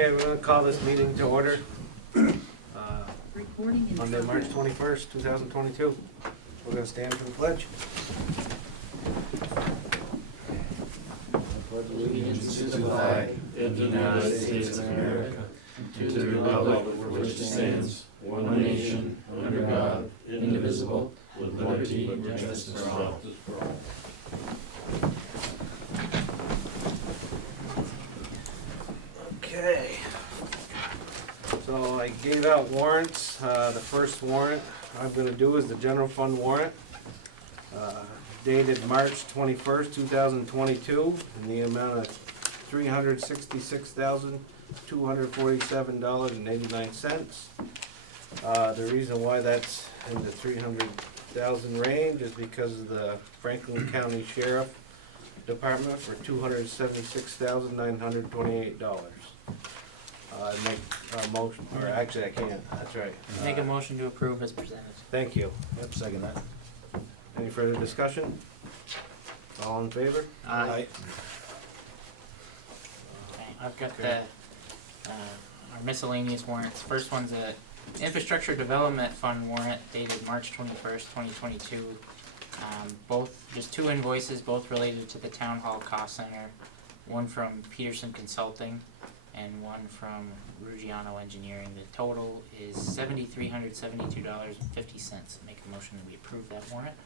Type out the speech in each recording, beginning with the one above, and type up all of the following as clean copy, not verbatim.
Okay, we're gonna call this meeting to order. Recording in Monday, March progress. 21st, 2022. We're gonna stand for the pledge. Allegiance to the flag of the United States of America, and to the republic for which it stands, one nation, under God, indivisible, with liberty and justice for all. Okay. So I gave out warrants. The first warrant I'm gonna do is the general fund warrant, dated March 21st, 2022, in the amount of $366,247.89. The reason why that's in the 300,000 range is because of the Franklin County Sheriff Department for $276,928. Make a motion, or actually I can't, that's right. Make a motion to approve as presented. Thank you. Yep, second that. Any further discussion? All in favor? Aye. Okay, I've got the, our miscellaneous warrants. First one's a infrastructure development fund warrant dated March 21st, 2022. Both, just two invoices, both related to the town hall cost center. One from Peterson Consulting and one from Ruggiano Engineering. The total is $7,372.50. Make a motion that we approve that warrant.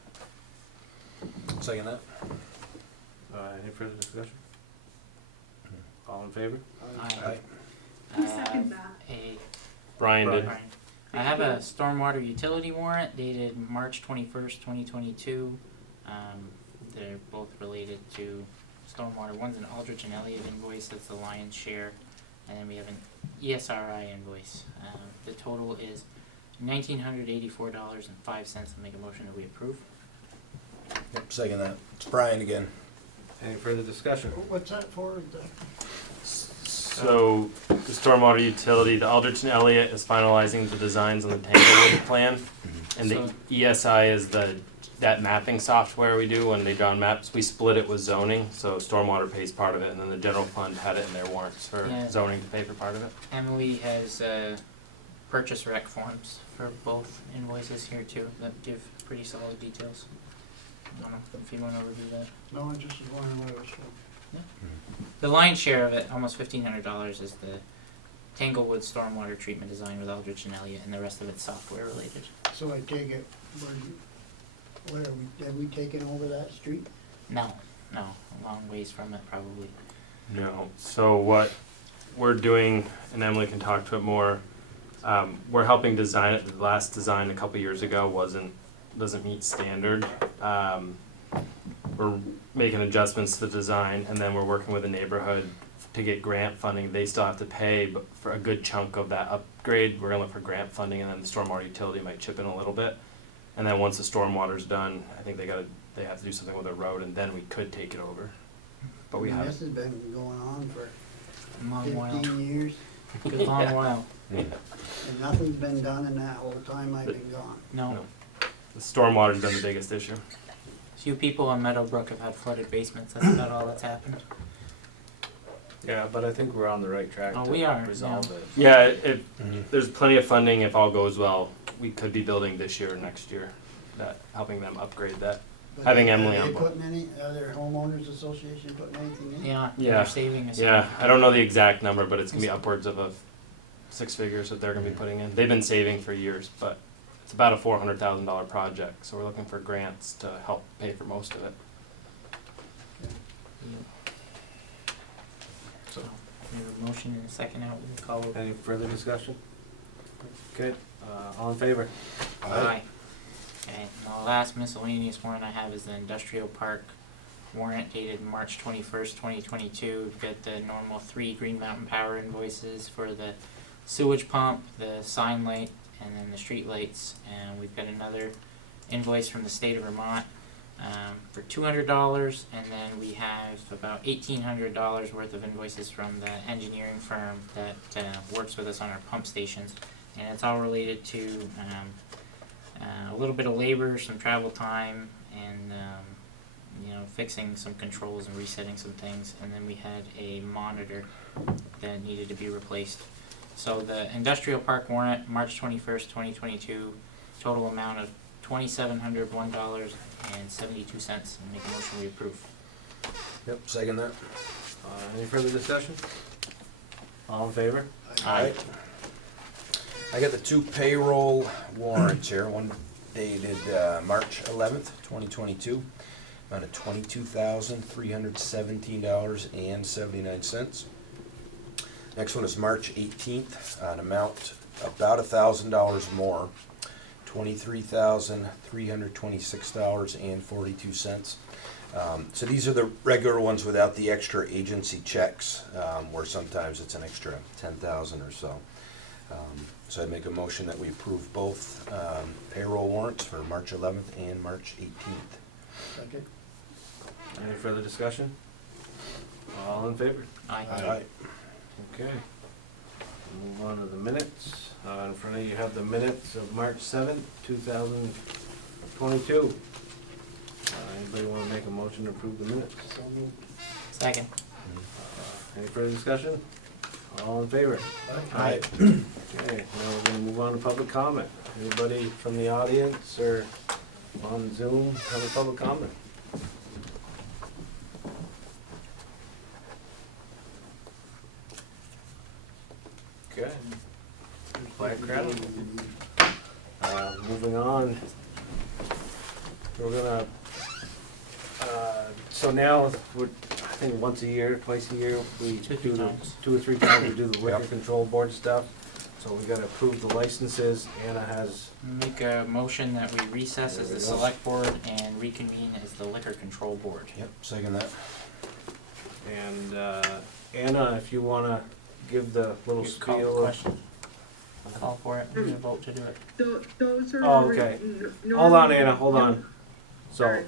Second that. Any further discussion? All in favor? Aye. Who seconded that? Brian did. Brian. I have a stormwater utility warrant dated March 21st, 2022. They're both related to stormwater. One's an Aldrich and Elliott invoice, that's the lion's share. And then we have an ESRI invoice. The total is $1,984.05. I'll make a motion that we approve. Yep, second that. It's Brian again. Any further discussion? What's that for? So, the stormwater utility, the Aldrich and Elliott is finalizing the designs on the Tanglewood plan, and the So- ESI is that mapping software we do when they draw maps. We split it with zoning, so stormwater pays part of it, and then the general fund had it in their warrants for Yeah. zoning to pay for part of it. Emily has purchase rec forms for both invoices here too that give pretty solid details. I don't know if you want to review that. No, I just was wondering what it was for. The lion's share of it, almost $1,500, is the Tanglewood stormwater treatment design with Aldrich and Elliott, and the rest of it's software related. So I take it, have we taken over that street? No, a long ways from it probably. No, so what we're doing, and Emily can talk to it more, we're helping design it. The last design a couple years ago doesn't meet standard. We're making adjustments to the design, and then we're working with the neighborhood to get grant funding. They still have to pay, but for a good chunk of that upgrade, we're gonna look for grant funding, and then the stormwater utility might chip in a little bit. And then once the stormwater's done, I think they have to do something with the road, and then we could take it over. But we I mean, haven't. this has been going on for A long while. 15 years, Good long while. and nothing's been done in that whole time I've been gone. No. The stormwater's been the biggest issue. Few people in Meadowbrook have had flooded basements. That's about all that's happened. Yeah, but I think we're on the right track Oh, to we are, resolve yeah. it. Yeah, there's plenty of funding if all goes well. We could be building this year or next year, helping them upgrade that. But Having Emily are on they board. putting any, are there homeowners association putting anything in? Yeah. Yeah. They're saving us. Yeah, I don't know the exact number, but it's gonna be upwards of 6 figures that they're gonna be putting in. They've been saving for years, but it's about a $400,000 project, so we're looking for grants to help pay for most of it. So, we have a motion and a second out. We'll call it. Any further discussion? Good. All in favor? Aye. Okay, and the last miscellaneous warrant I have is the industrial park warrant dated March 21st, 2022. We've got the normal 3 Green Mountain Power invoices for the sewage pump, the sign light, and then the street lights. And we've got another invoice from the state of Vermont for $200, and then we have about $1,800 worth of invoices from the engineering firm that works with us on our pump stations. And it's all related to a little bit of labor, some travel time, and fixing some controls and resetting some things, and then we had a monitor that needed to be replaced. So the industrial park warrant, March 21st, 2022, total amount of $2,701.72, and make a motion we approve. Yep, second that. Any further discussion? All in favor? Aye. I got the 2 payroll warrants here, one dated March 11th, 2022, amount of $22,317.79. Next one is March 18th, an amount about $1,000 more, $23,326.42. So these are the regular ones without the extra agency checks, where sometimes it's an extra 10,000 or so. So I make a motion that we approve both payroll warrants for March 11th and March 18th. Second. Any further discussion? All in favor? Aye. Okay. Move on to the minutes. In front of you have the minutes of March 7th, 2022. Anybody want to make a motion to approve the minutes? So moved. Second. Any further discussion? All in favor? Aye. Okay, now we're gonna move on to public comment. Anybody from the audience or on Zoom have a public comment? Okay. Quiet crowd. Moving on. We're gonna, so now, we're, I think once a year, twice a year, we Two, do three the, times. 2 or 3 times, we do the liquor Yep. control board stuff. So we gotta approve the licenses. Anna has, Make a motion that we recess as There the we go. select board and reconvene as the liquor control board. Yep, second that. and, Anna, if you wanna give the little You call the spiel. question. Call for it, and vote to do it. Those are. Oh, okay. Hold on, Anna, hold on. So Sorry.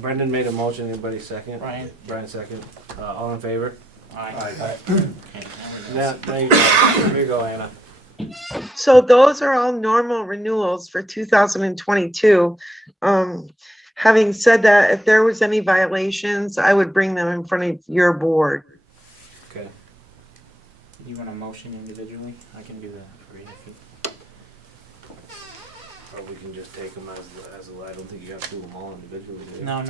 Brendan made a motion, anybody second? Brian? Brian second. All in favor? Aye. Aye. Okay, now Now you go. Here you go, Anna. So those are all normal renewals for 2022. Having said that, if there was any violations, I would bring them in front of your board. Okay. You want a motion individually? I can do that for you if you. Or we can just take them as a, I don't think you have to do them all individually, do you? No,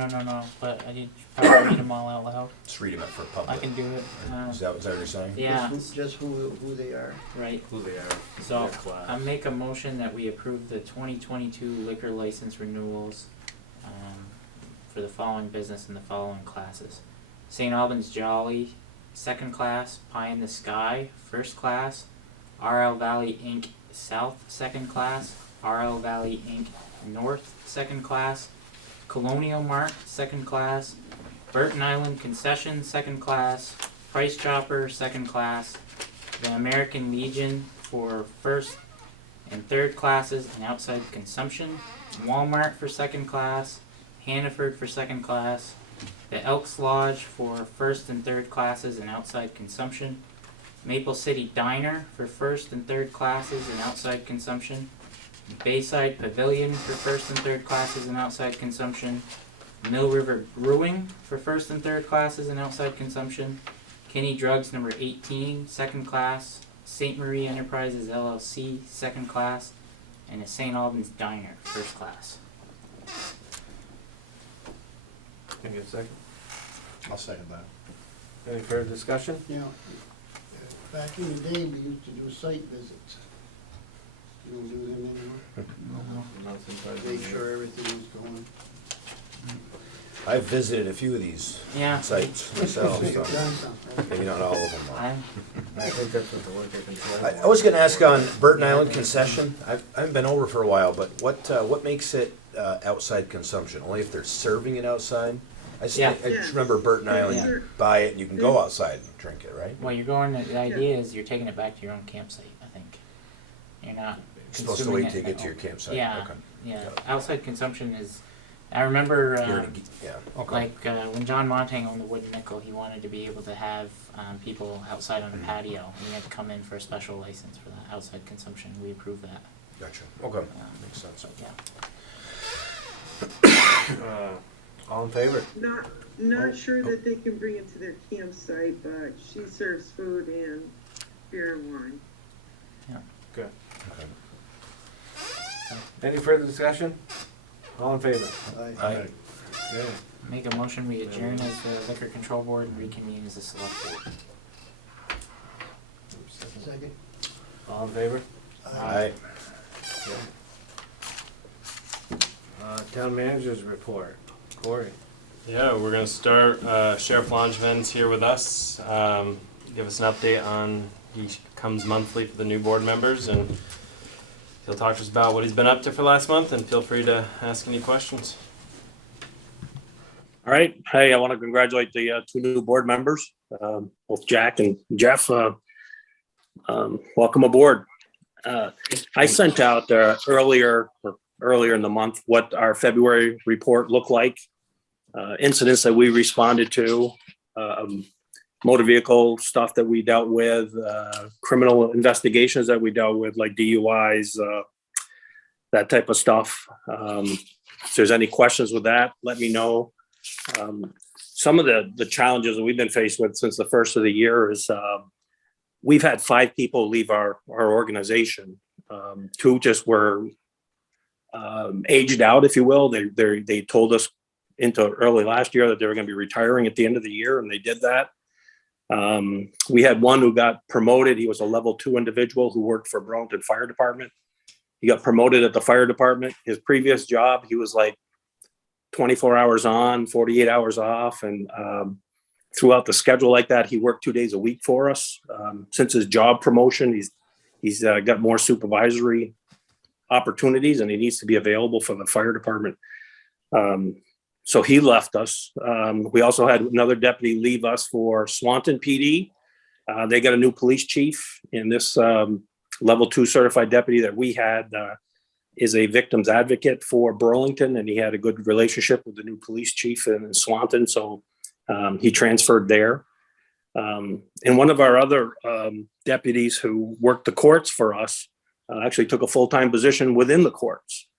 but I did probably read them all out loud. Let's read them up for I public. can do it. Is that what you're saying? Yeah, Just who they are. right. Who they are. So, their class. I make a motion that we approve the 2022 liquor license renewals for the following business in the following classes. St. Albans Jolly, second class. Pie in the Sky, first class. RL Valley Inc. South, second class. RL Valley Inc. North, second class. Colonial Mart, second class. Burton Island Concession, second class. Price Chopper, second class. The American Legion for first and third classes and outside consumption. Walmart for second class. Hannaford for second class. The Elks Lodge for first and third classes and outside consumption. Maple City Diner for first and third classes and outside consumption. Bayside Pavilion for first and third classes and outside consumption. Mill River Brewing for first and third classes and outside consumption. Kinney Drugs number 18, second class. St. Marie Enterprises LLC, second class. And a St. Albans Diner, first class. Can I get a second? I'll second that. Any further discussion? You know, back in the day, we used to do site visits. You don't do them anymore? Make sure everything was going. I've visited a few of these Yeah. sites myself, Done so something. maybe not all of them. I I think that's what the liquor control. I was gonna ask on Burton Island concession, I haven't been over for a while, but what makes it outside consumption? Only if they're serving it outside? I Yeah. just remember Burton Island, Yeah. you buy it and you can go outside and drink it, right? Well, you're going. The idea is you're taking it back to your own campsite. I think you're not. You're supposed to consuming wait till you it get to your campsite. Yeah. Okay. Yeah, Got it. outside consumption is. I remember You're in a yeah, okay. like when John Montang owned the Wooden Nickel, he wanted to be able to have people outside on the patio, and he had to come in for a special license for that outside consumption. We approved that. Gotcha, okay, Yeah. makes sense. But yeah. All in favor? Not sure that they can bring it to their campsite, but she serves food and beer and wine. Any further discussion? All in favor? Aye. Okay. Make a motion, we adjourn as the liquor control board and reconvene as the select board. Second. All in favor? Aye. Town managers report. Corey. Yeah, we're gonna start, Sheriff Longevin's here with us, give us an update on, he comes monthly for the new board members, and he'll talk to us about what he's been up to for last month, and feel free to ask any questions. All right. Hey, I want to congratulate the two new board members, both Jack and Jeff. Welcome aboard. I sent out earlier in the month what our February report looked like, incidents that we responded to, motor vehicle stuff that we dealt with, criminal investigations that we dealt with, like DUIs, that type of stuff. If there's any questions with that, let me know. Some of the challenges that we've been faced with since the first of the year is we've had 5 people leave our organization. 2 just were aged out, if you will. They told us into early last year that they were going to be retiring at the end of the year, and they did that. We had one who got promoted. He was a level 2 individual who worked for Burlington Fire Department. He got promoted at the fire department. His previous job, he was like 24 hours on, 48 hours off. And throughout the schedule like that, he worked 2 days a week for us. Since his job promotion, he's got more supervisory opportunities, and he needs to be available for the fire department. So he left us. We also had another deputy leave us for Swanton PD. They got a new police chief, and this level 2 certified deputy that we had is a victim's advocate for Burlington, and he had a good relationship with the new police chief in Swanton, so he transferred there. And one of our other deputies who worked the courts for us actually took a full-time position within the courts.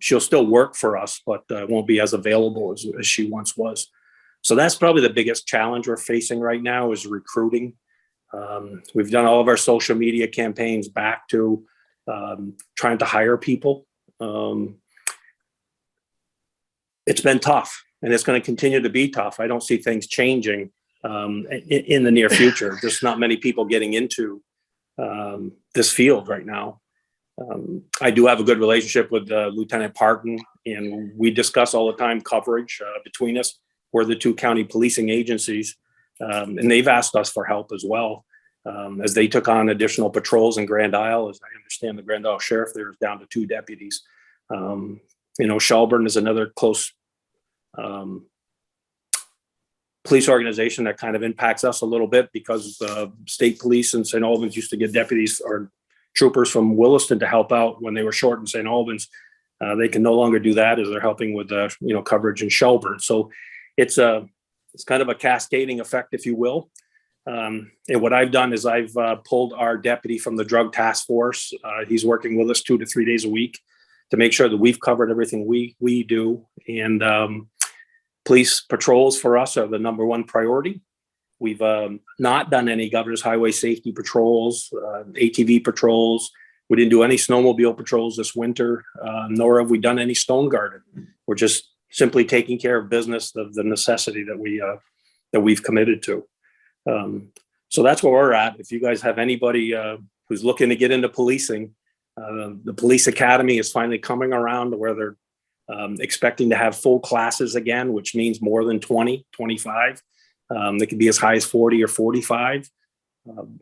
She'll still work for us, but won't be as available as she once was. So that's probably the biggest challenge we're facing right now is recruiting. We've done all of our social media campaigns back to trying to hire people. It's been tough, and it's going to continue to be tough. I don't see things changing in the near future. Just not many people getting into this field right now. I do have a good relationship with Lieutenant Parton, and we discuss all the time coverage between us. We're the 2 county policing agencies, and they've asked us for help as well as they took on additional patrols in Grand Isle. As I understand, the Grand Isle Sheriff there is down to 2 deputies. Shelburne is another close police organization that kind of impacts us a little bit because state police in St. Albans used to get deputies or troopers from Williston to help out when they were short in St. Albans. They can no longer do that as they're helping with coverage in Shelburne. So it's kind of a cascading effect, if you will. And what I've done is I've pulled our deputy from the drug task force. He's working with us 2 to 3 days a week to make sure that we've covered everything we do. And police patrols for us are the number 1 priority. We've not done any governor's highway safety patrols, ATV patrols. We didn't do any snowmobile patrols this winter, nor have we done any stone garden. We're just simply taking care of business, of the necessity that we've committed to. So that's where we're at. If you guys have anybody who's looking to get into policing, the police academy is finally coming around to where they're expecting to have full classes again, which means more than 20, 25. They could be as high as 40 or 45.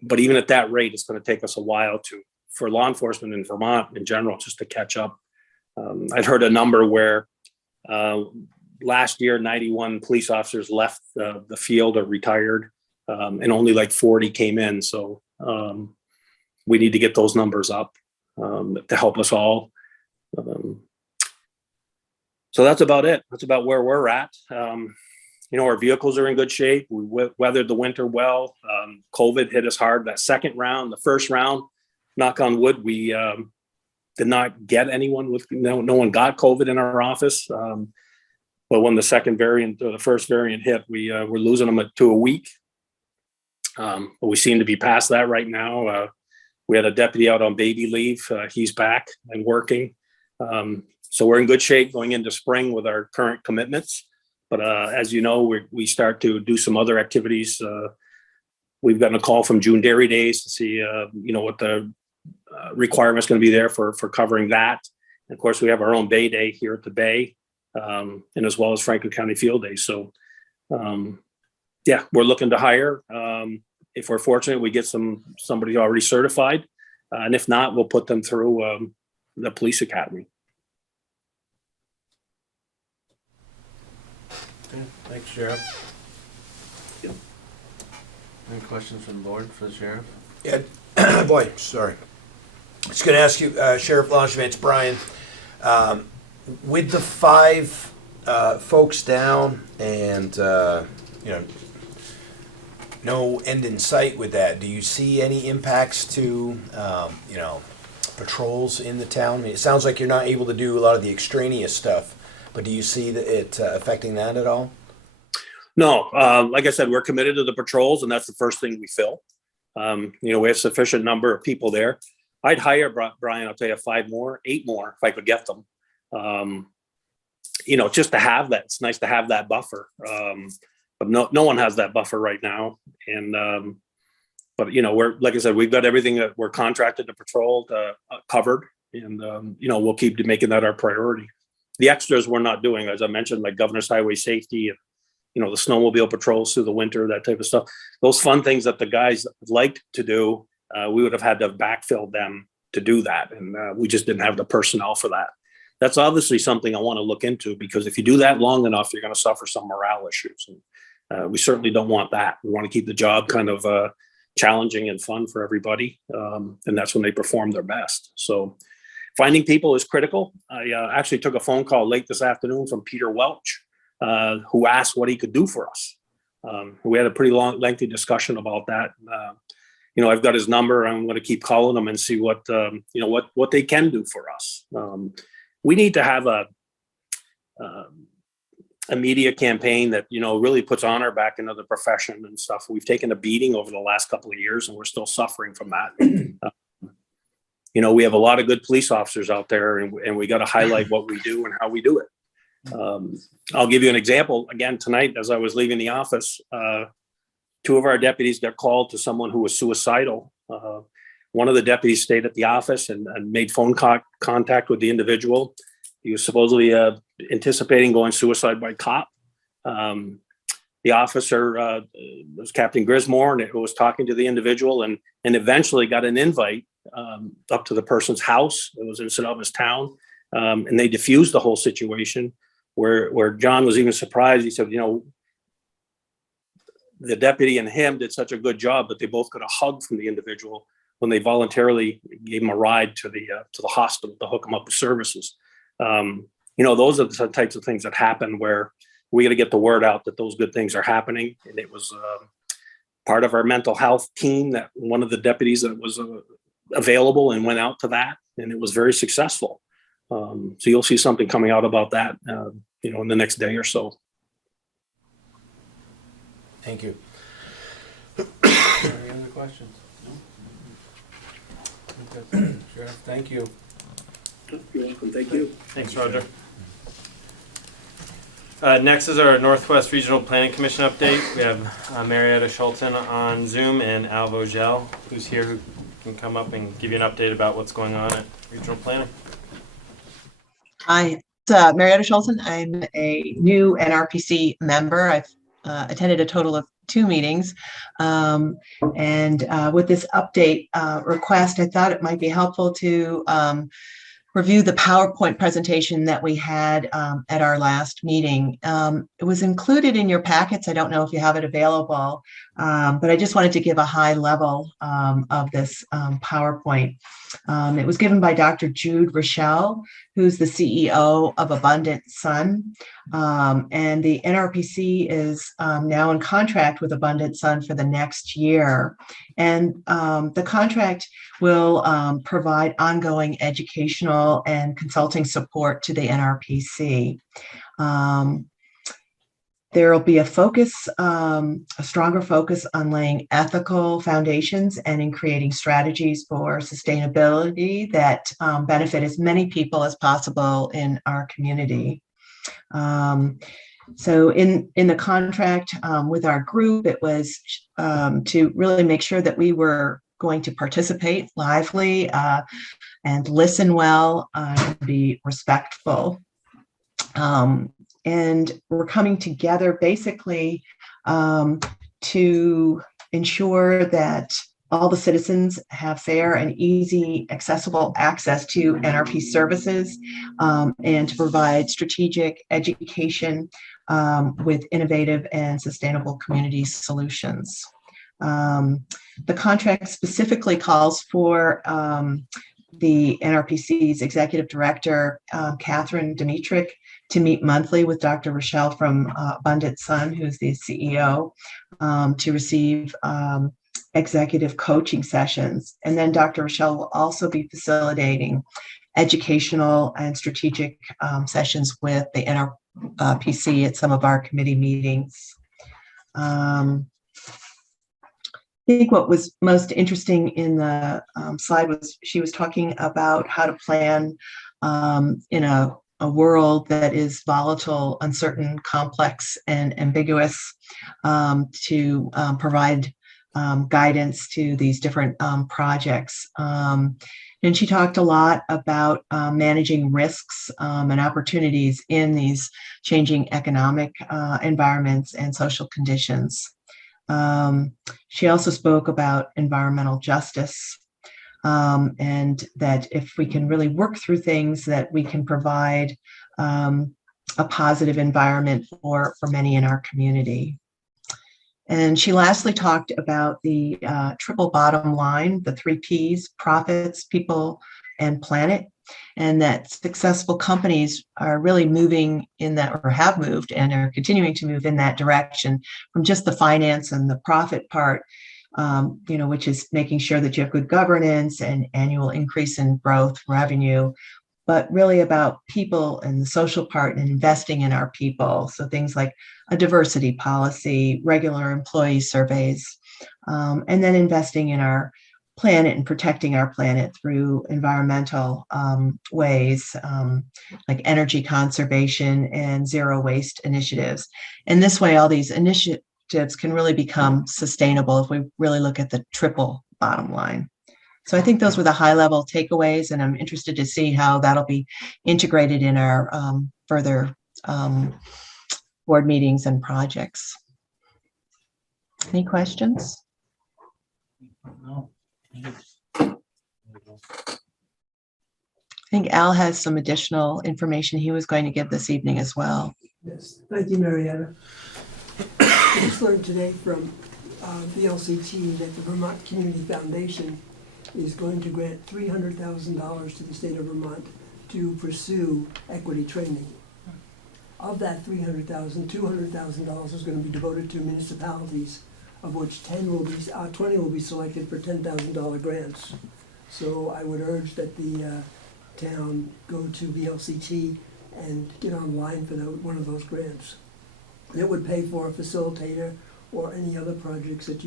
But even at that rate, it's going to take us a while for law enforcement in Vermont in general, just to catch up. I've heard a number where last year, 91 police officers left the field or retired, and only like 40 came in. So we need to get those numbers up to help us all. So that's about it. That's about where we're at. Our vehicles are in good shape. We weathered the winter well. COVID hit us hard that second round. The first round, knock on wood, we did not get anyone with, no one got COVID in our office. But when the second variant or the first variant hit, we're losing them to a week. But we seem to be past that right now. We had a deputy out on baby leave. He's back and working. So we're in good shape going into spring with our current commitments. But as you know, we start to do some other activities. We've gotten a call from June Dairy Days to see, what the requirement's going to be there for covering that. And of course, we have our own Bay Day here at the Bay, and as well as Franklin County Field Day. So, we're looking to hire. If we're fortunate, we get somebody already certified, and if not, we'll put them through the police academy. Okay, thanks, Sheriff. Any questions from the board for the sheriff? Yeah, boy, sorry. I was going to ask you, Sheriff Langevin, it's Brian. With the 5 folks down and, no end in sight with that, do you see any impacts to, patrols in the town? I mean, it sounds like you're not able to do a lot of the extraneous stuff, but do you see it affecting that at all? No, like I said, we're committed to the patrols, and that's the first thing we fill. We have sufficient number of people there. I'd hire, Brian, I'll tell you, 8 more if I could get them. Just to have that. It's nice to have that buffer. But no one has that buffer right now. And, we're, like I said, we've got everything that we're contracted to patrol covered. And, we'll keep making that our priority. The extras we're not doing, as I mentioned, like Governor's Highway Safety, and, the snowmobile patrols through the winter, that type of stuff. Those fun things that the guys liked to do, we would have had to backfill them to do that. And we just didn't have the personnel for that. That's obviously something I want to look into, because if you do that long enough, you're going to suffer some morale issues. And we certainly don't want that. We want to keep the job kind of challenging and fun for everybody. And that's when they perform their best. So finding people is critical. I actually took a phone call late this afternoon from Peter Welch, who asked what he could do for us. We had a pretty lengthy discussion about that. I've got his number. I'm going to keep calling him and see what they can do for us. We need to have a media campaign that, really puts honor back into the profession and stuff. We've taken a beating over the last couple of years, and we're still suffering from that. We have a lot of good police officers out there, and we got to highlight what we do and how we do it. I'll give you an example. Again, tonight, as I was leaving the office, 2 of our deputies got called to someone who was suicidal. One of the deputies stayed at the office and made phone contact with the individual. He was supposedly anticipating going suicide by cop. The officer was Captain Grismore, and it was talking to the individual, and eventually got an invite up to the person's house. It was in Albans Town, and they diffused the whole situation. Where John was even surprised. He said, the deputy and him did such a good job, but they both got a hug from the individual when they voluntarily gave him a ride to the hospital to hook him up with services. Those are the types of things that happen where we got to get the word out that those good things are happening. And it was part of our mental health team that one of the deputies that was available and went out to that, and it was very successful. So you'll see something coming out about that, in the next day or so. Thank you. Any other questions? No? Sheriff, thank you. You're welcome. Thank you. Thanks, Roger. Next is our Northwest Regional Planning Commission update. We have Marietta Schulten on Zoom and Al Vogel, who's here, who can come up and give you an update about what's going on at Regional Planning. Hi, it's Marietta Schulten. I'm a new NRPC member. I've attended a total of 2 meetings. And with this update request, I thought it might be helpful to review the PowerPoint presentation that we had at our last meeting. It was included in your packets. I don't know if you have it available, but I just wanted to give a high level of this PowerPoint. It was given by Dr. Jude Rochelle, who's the CEO of Abundant Sun. And the NRPC is now in contract with Abundant Sun for the next year. And the contract will provide ongoing educational and consulting support to the NRPC. There will be a stronger focus on laying ethical foundations and in creating strategies for sustainability that benefit as many people as possible in our community. So in the contract with our group, it was to really make sure that we were going to participate lively and listen well and be respectful. And we're coming together basically to ensure that all the citizens have fair and easy, accessible access to NRP services and to provide strategic education with innovative and sustainable community solutions. The contract specifically calls for the NRPC's Executive Director, Catherine Dimitrick, to meet monthly with Dr. Rochelle from Abundant Sun, who's the CEO, to receive executive coaching sessions. And then Dr. Rochelle will also be facilitating educational and strategic sessions with the NRPC at some of our committee meetings. I think what was most interesting in the slide was she was talking about how to plan in a world that is volatile, uncertain, complex, and ambiguous to provide guidance to these different projects. And she talked a lot about managing risks and opportunities in these changing economic environments and social conditions. She also spoke about environmental justice and that if we can really work through things, that we can provide a positive environment for many in our community. And she lastly talked about the triple bottom line, the 3 Ps: profits, people, and planet, and that successful companies are really moving in that, or have moved and are continuing to move in that direction from just the finance and the profit part, which is making sure that you have good governance and annual increase in growth, revenue, but really about people and the social part and investing in our people. So things like a diversity policy, regular employee surveys, and then investing in our planet and protecting our planet through environmental ways, like energy conservation and zero waste initiatives. And this way, all these initiatives can really become sustainable if we really look at the triple bottom line. So I think those were the high level takeaways, and I'm interested to see how that'll be integrated in our further board meetings and projects. Any questions? No. I think Al has some additional information he was going to give this evening as well. Yes, thank you, Marietta. I just learned today from VLCT that the Vermont Community Foundation is going to grant $300,000 to the state of Vermont to pursue equity training. Of that $300,000, $200,000 is going to be devoted to municipalities, of which 20 will be selected for $10,000 grants. So I would urge that the town go to VLCT and get online for one of those grants. It would pay for a facilitator or any other projects that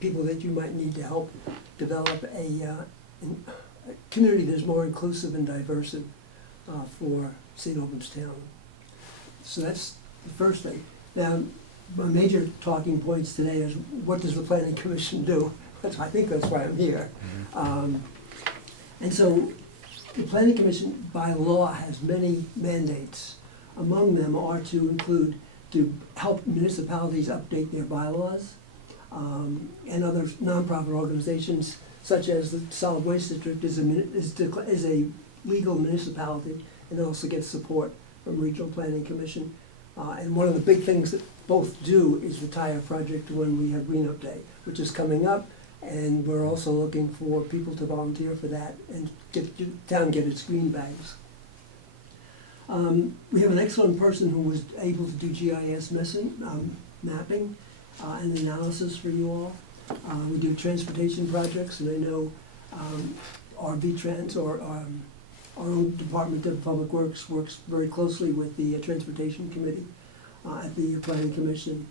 people that you might need to help develop a community that is more inclusive and diverse for St. Albans Town. So that's the first thing. Now, my major talking points today is, what does the Planning Commission do? I think that's why I'm here. And so the Planning Commission by law has many mandates. Among them are to help municipalities update their bylaws, and other nonprofit organizations such as the Solid Waste District is a legal municipality and also gets support from Regional Planning Commission. And one of the big things that both do is retire project when we have Green Up Day, which is coming up, and we're also looking for people to volunteer for that and get the town get its green bags. We have an excellent person who was able to do GIS mapping and analysis for you all. We do transportation projects, and I know our VTrans, or our own Department of Public Works, works very closely with the Transportation Committee. at the Planning Commission.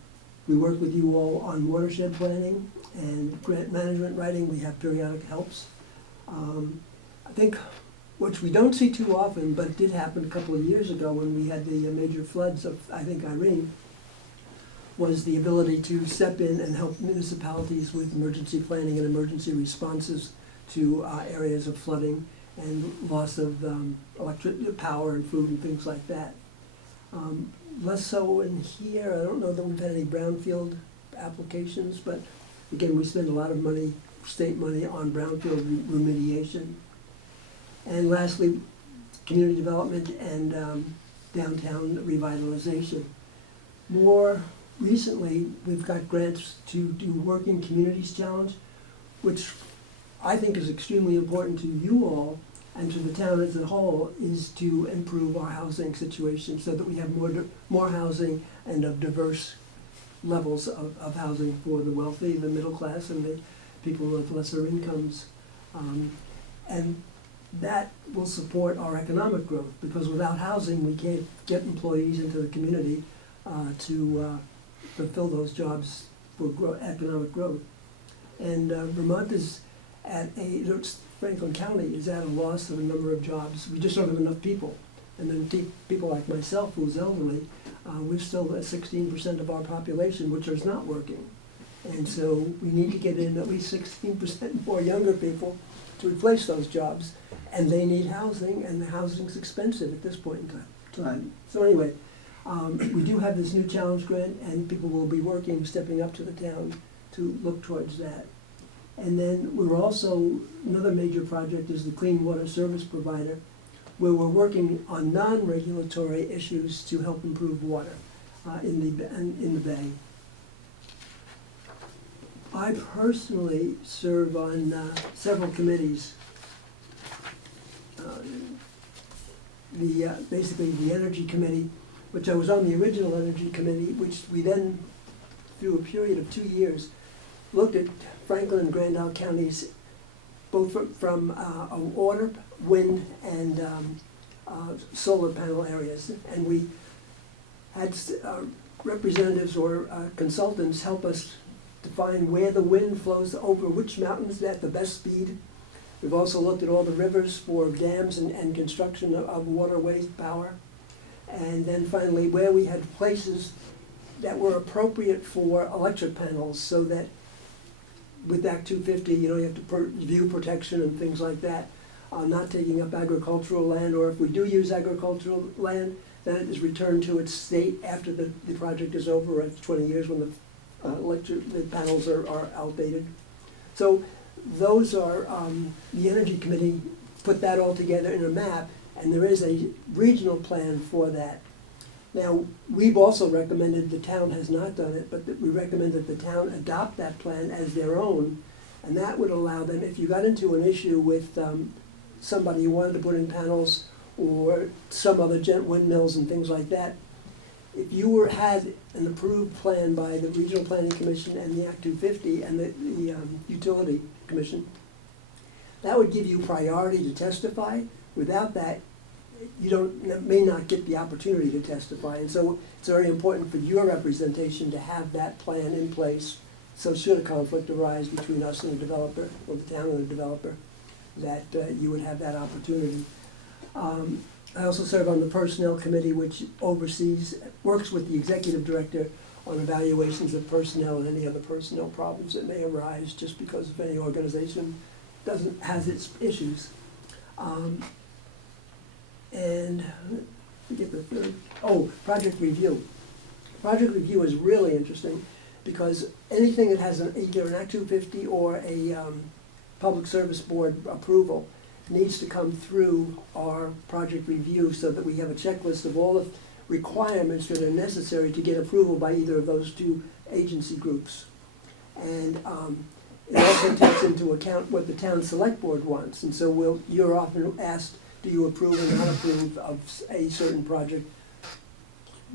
We work with you all on watershed planning and grant management writing. We have periodic helps. I think, which we don't see too often, but it did happen a couple of years ago when we had the major floods of, I think, Irene, was the ability to step in and help municipalities with emergency planning and emergency responses to areas of flooding and loss of electric power and food and things like that. Less so in here. I don't know that we've had any brownfield applications, but again, we spend a lot of money, state money, on brownfield remediation. And lastly, community development and downtown revitalization. More recently, we've got grants to do Working Communities Challenge, which I think is extremely important to you all and to the town as a whole, is to improve our housing situation so that we have more housing and of diverse levels of housing for the wealthy, the middle class, and the people with lesser incomes. And that will support our economic growth, because without housing, we can't get employees into the community to fulfill those jobs for economic growth. And Vermont is at Franklin County is at a loss of a number of jobs. We just don't have enough people. And then people like myself, who's elderly, we're still at 16% of our population, which is not working. And so we need to get in at least 16% more younger people to replace those jobs. And they need housing, and the housing's expensive at this point in time. So anyway, we do have this new challenge grant, and people will be working, stepping up to the town to look towards that. And then we're also, another major project is the Clean Water Service Provider, where we're working on non-regulatory issues to help improve water in the Bay. I personally serve on several committees. Basically the Energy Committee, which I was on the original Energy Committee, which we then, through a period of 2 years, looked at Franklin and Grand Isle counties, both from water, wind, and solar panel areas. And we had representatives or consultants help us define where the wind flows over which mountains at the best speed. We've also looked at all the rivers for dams and construction of waterway power. And then finally, where we had places that were appropriate for electric panels, so that with Act 250, you have to review protection and things like that, not taking up agricultural land, or if we do use agricultural land, then it is returned to its state after the project is over, after 20 years when the panels are outdated. So those are, the Energy Committee put that all together in a map, and there is a regional plan for that. Now, we've also recommended, the town has not done it, but we recommend that the town adopt that plan as their own, and that would allow them, if you got into an issue with somebody who wanted to put in panels or some other windmills and things like that, if you had an approved plan by the Regional Planning Commission and the Act 250 and the Utility Commission, that would give you priority to testify. Without that, you may not get the opportunity to testify. And so it's very important for your representation to have that plan in place. So should a conflict arise between us and the developer, or the town and the developer, that you would have that opportunity. I also serve on the Personnel Committee, which works with the Executive Director on evaluations of personnel and any other personnel problems that may arise just because if any organization has its issues. And forget the third. Oh, project review. Project review is really interesting because anything that has either an Act 250 or a Public Service Board approval needs to come through our project review so that we have a checklist of all the requirements that are necessary to get approval by either of those two agency groups. And it also takes into account what the Town Selectboard wants. And so you're often asked, do you approve or not approve of a certain project?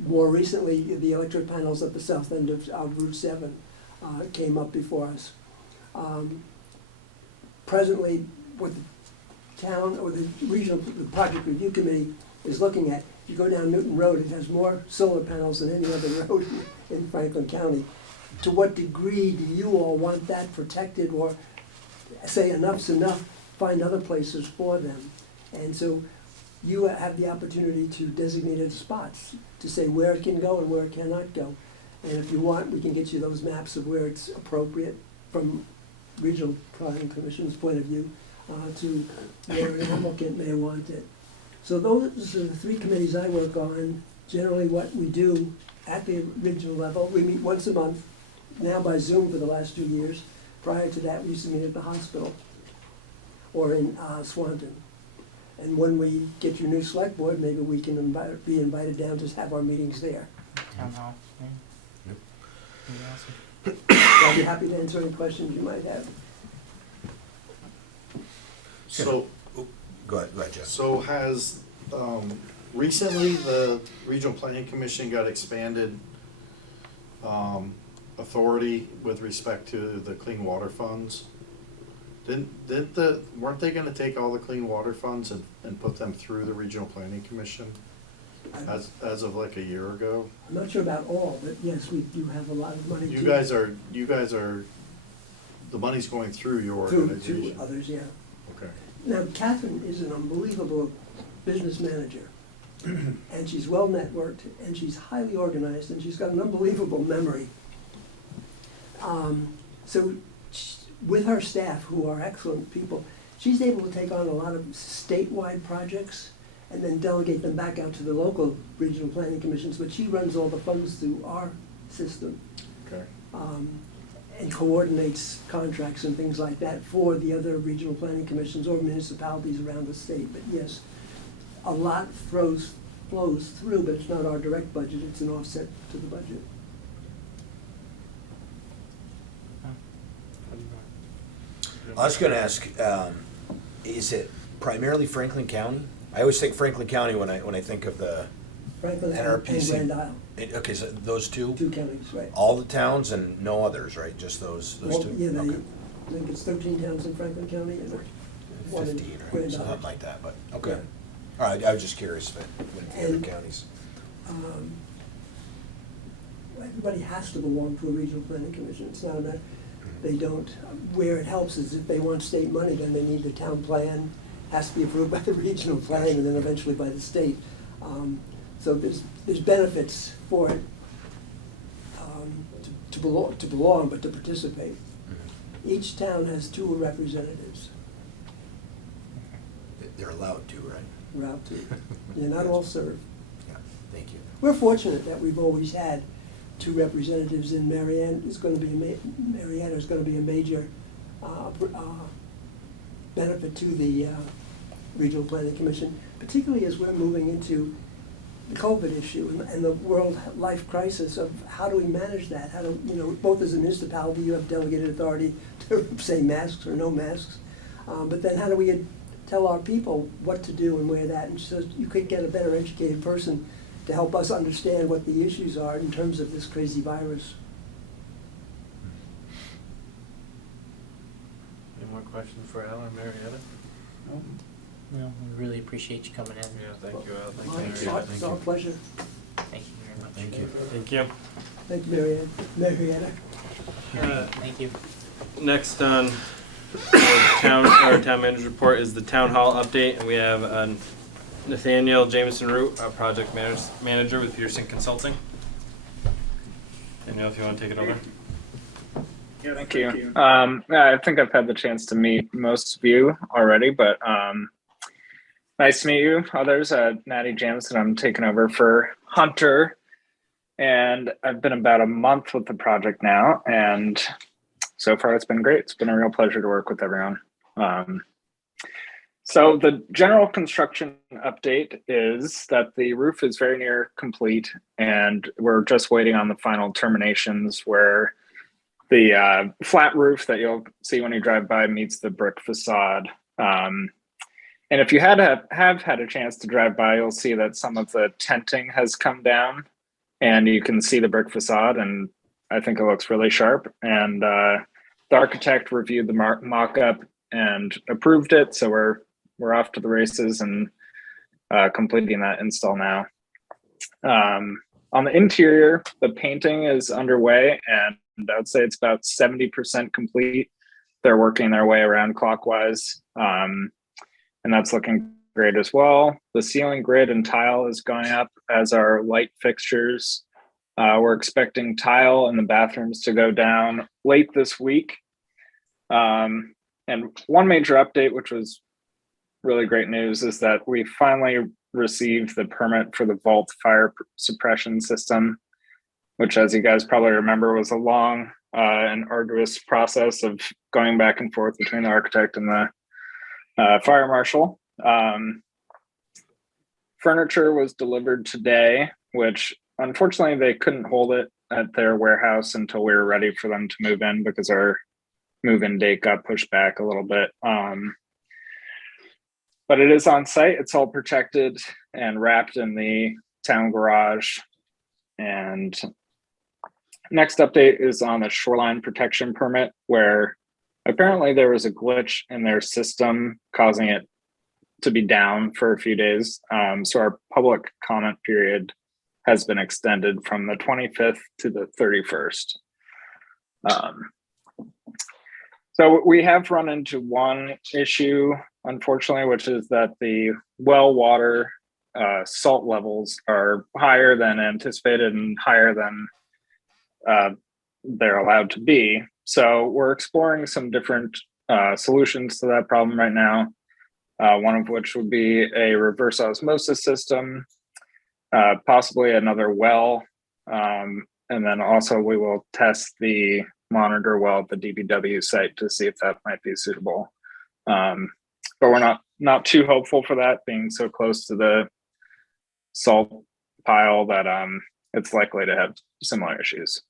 More recently, the electric panels at the south end of Route 7 came up before us. Presently, what the town or the Project Review Committee is looking at you go down Newton Road, it has more solar panels than any other road in Franklin County. To what degree do you all want that protected, or say enough's enough, find other places for them? And so you have the opportunity to designate spots, to say where it can go and where it cannot go. And if you want, we can get you those maps of where it's appropriate from Regional Planning Commission's point of view, to where an applicant may want it. So those are the three committees I work on. Generally what we do at the regional level, we meet once a month, now by Zoom for the last 2 years. Prior to that, we used to meet at the hospital or in Swanton. And when we get your new select board, maybe we can be invited down to have our meetings there. Town hall, yeah. Yep. That'd be awesome. I'll be happy to answer any questions you might have. So, Go ahead, Jeff. so has, recently the Regional Planning Commission got expanded, authority with respect to the clean water funds? Weren't they gonna take all the clean water funds and put them through the Regional Planning Commission as of like a year ago? I'm not sure about all, but yes, we do have a lot of money. You guys are, the money's going through your to organization? others, yeah. Okay. Now, Catherine is an unbelievable business manager, and she's well networked, and she's highly organized, and she's got an unbelievable memory. So with her staff, who are excellent people, she's able to take on a lot of statewide projects and then delegate them back out to the local regional planning commissions, but she runs all the funds through our system. Okay. And coordinates contracts and things like that for the other regional planning commissions or municipalities around the state. But yes, a lot flows through, but it's not our direct budget, it's an offset to the budget. I was gonna ask, is it primarily Franklin County? I always think Franklin County when I think of the Franklin and NRPC. Grand Isle, Okay, so those two? 2 counties, right? All the towns and no others, right? Just those Well, two? yeah, Okay. I think it's 13 towns in Franklin County and 1 in 15 or Grand something Isle. like that, but, okay. Yeah. All right, I was just curious if it went to the other And- counties. Everybody has to belong to a regional planning commission. It's not that they don't. Where it helps is if they want state money, then they need the town plan, has to be approved by the regional plan and then eventually by the state. So there's benefits for it to belong, but to participate. Each town has 2 representatives. They're allowed to, right? Route 2. Yeah, not all serve. Yeah, thank you. We're fortunate that we've always had 2 representatives, and Marietta is going to be a major benefit to the Regional Planning Commission, particularly as we're moving into the COVID issue and the world life crisis of how do we manage that? How do, both as a municipality, you have delegated authority to say masks or no masks, but then how do we tell our people what to do and where that? And so you could get a better educated person to help us understand what the issues are in terms of this crazy virus. Any more questions for Al or Marietta? Well, we really appreciate you coming in. Yeah, thank you, Al. It's our pleasure. Thank you very much. Thank you. Thank you. Thank you, Marietta. Thank you. Next on our town manager report is the town hall update, and we have Nathaniel Jameson Root, our project manager with Pearson Consulting. Daniel, if you want to take it over. Yeah, thank you. I think I've had the chance to meet most of you already, but nice to meet you. Others, Natty Jameson, I'm taking over for Hunter, and I've been about a month with the project now, and so far it's been great. It's been a real pleasure to work with everyone. So the general construction update is that the roof is very near complete, and we're just waiting on the final terminations where the flat roof that you'll see when you drive by meets the brick facade. And if you have had a chance to drive by, you'll see that some of the tenting has come down, and you can see the brick facade, and I think it looks really sharp. And the architect reviewed the mock-up and approved it, so we're off to the races and completing that install now. On the interior, the painting is underway, and I would say it's about 70% complete. They're working their way around clockwise, and that's looking great as well. The ceiling grid and tile is going up, as are light fixtures. We're expecting tile in the bathrooms to go down late this week. And one major update, which was really great news, is that we finally received the permit for the vault fire suppression system, which, as you guys probably remember, was a long and arduous process of going back and forth between the architect and the fire marshal. Furniture was delivered today, which unfortunately they couldn't hold it at their warehouse until we were ready for them to move in, because our move-in date got pushed back a little bit. But it is on site. It's all protected and wrapped in the town garage. And next update is on the shoreline protection permit, where apparently there was a glitch in their system causing it to be down for a few days. So our public comment period has been extended from the 25th to the 31st. So we have run into one issue, unfortunately, which is that the well water salt levels are higher than anticipated and higher than they're allowed to be. So we're exploring some different solutions to that problem right now. One of which would be a reverse osmosis system, possibly another well, and then also we will test the monitor well at the DPW site to see if that might be suitable. But we're not too hopeful for that, being so close to the salt pile that it's likely to have similar issues.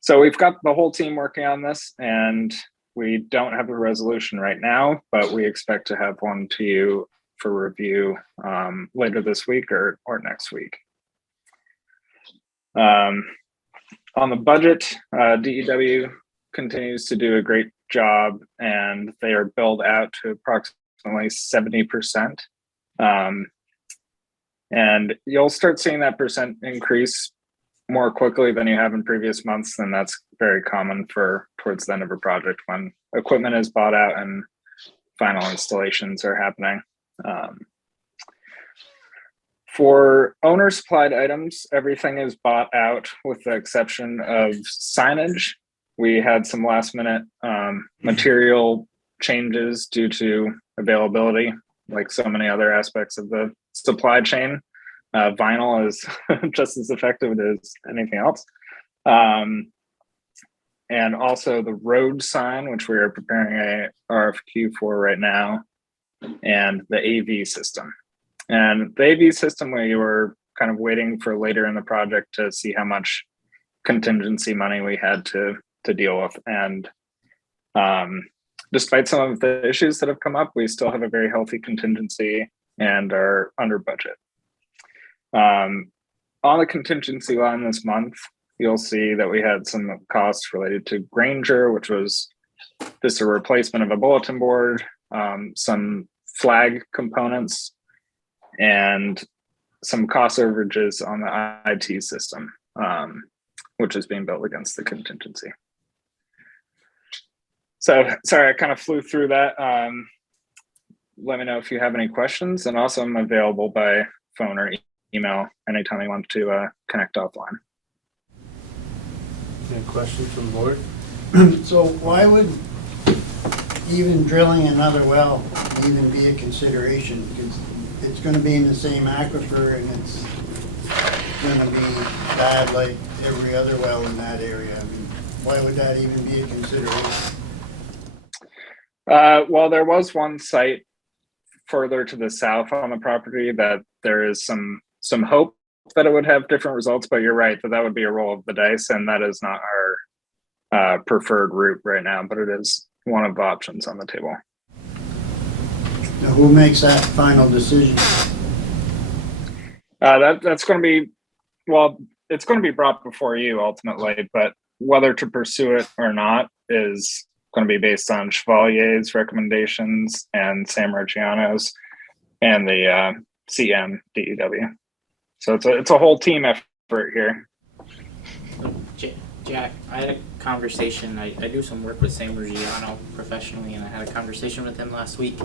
So we've got the whole team working on this, and we don't have a resolution right now, but we expect to have one to you for review later this week or next week. On the budget, DEW continues to do a great job, and they are billed out to approximately 70%. And you'll start seeing that percent increase more quickly than you have in previous months, and that's very common for towards the end of a project when equipment is bought out and final installations are happening. For owner supplied items, everything is bought out with the exception of signage. We had some last minute material changes due to availability, like so many other aspects of the supply chain. Vinyl is just as effective as anything else. And also the road sign, which we are preparing a RFQ for right now, and the AV system. And the AV system, we were kind of waiting for later in the project to see how much contingency money we had to deal with. And despite some of the issues that have come up, we still have a very healthy contingency and are under budget. On the contingency line this month, you'll see that we had some costs related to Granger, which was just a replacement of a bulletin board, some flag components, and some cost overages on the IT system, which is being built against the contingency. So sorry, I kind of flew through that. Let me know if you have any questions, and also I'm available by phone or email anytime you want to connect offline. Any questions from the board? So why would even drilling another well even be a consideration? Because it's gonna be in the same aquifer and it's gonna be bad like every other well in that area. I mean, why would that even be a consideration? Well, there was one site further to the south on the property that there is some hope that it would have different results, but you're right that would be a roll of the dice, and that is not our preferred route right now, but it is one of the options on the table. Now, who makes that final decision? That's going to be, well, it's going to be brought before you ultimately, but whether to pursue it or not is going to be based on Chevalier's recommendations and Sam Reggiano's and the CM DEW. So it's a whole team effort here. Jack, I had a conversation, I do some work with Sam Ruggiano professionally, and I had a conversation with him last week.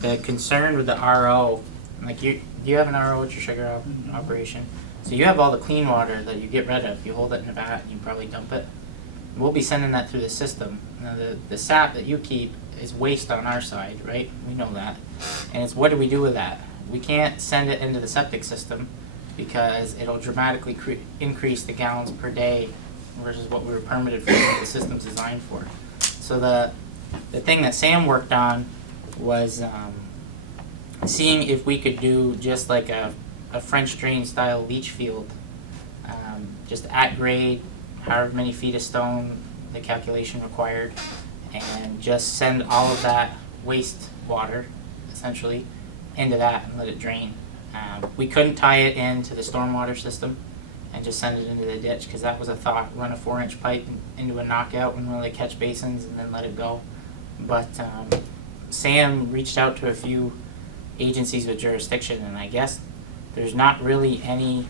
The concern with the RO, like you have an RO at your sugar operation, so you have all the clean water that you get rid of, you hold it in a vat and you probably dump it. We'll be sending that through the system. Now the sap that you keep is waste on our side, right? We know that. And it's what do we do with that? We can't send it into the septic system because it'll dramatically increase the gallons per day versus what we were permitted for, what the system's designed for. So the thing that Sam worked on was seeing if we could do just like a French drain style leach field, just at grade, however many feet of stone the calculation required, and just send all of that waste water essentially into that and let it drain. We couldn't tie it into the stormwater system and just send it into the ditch, because that was a thought, run a 4-inch pipe into a knockout in one of the catch basins and then let it go. But Sam reached out to a few agencies with jurisdiction, and I guess there's not really any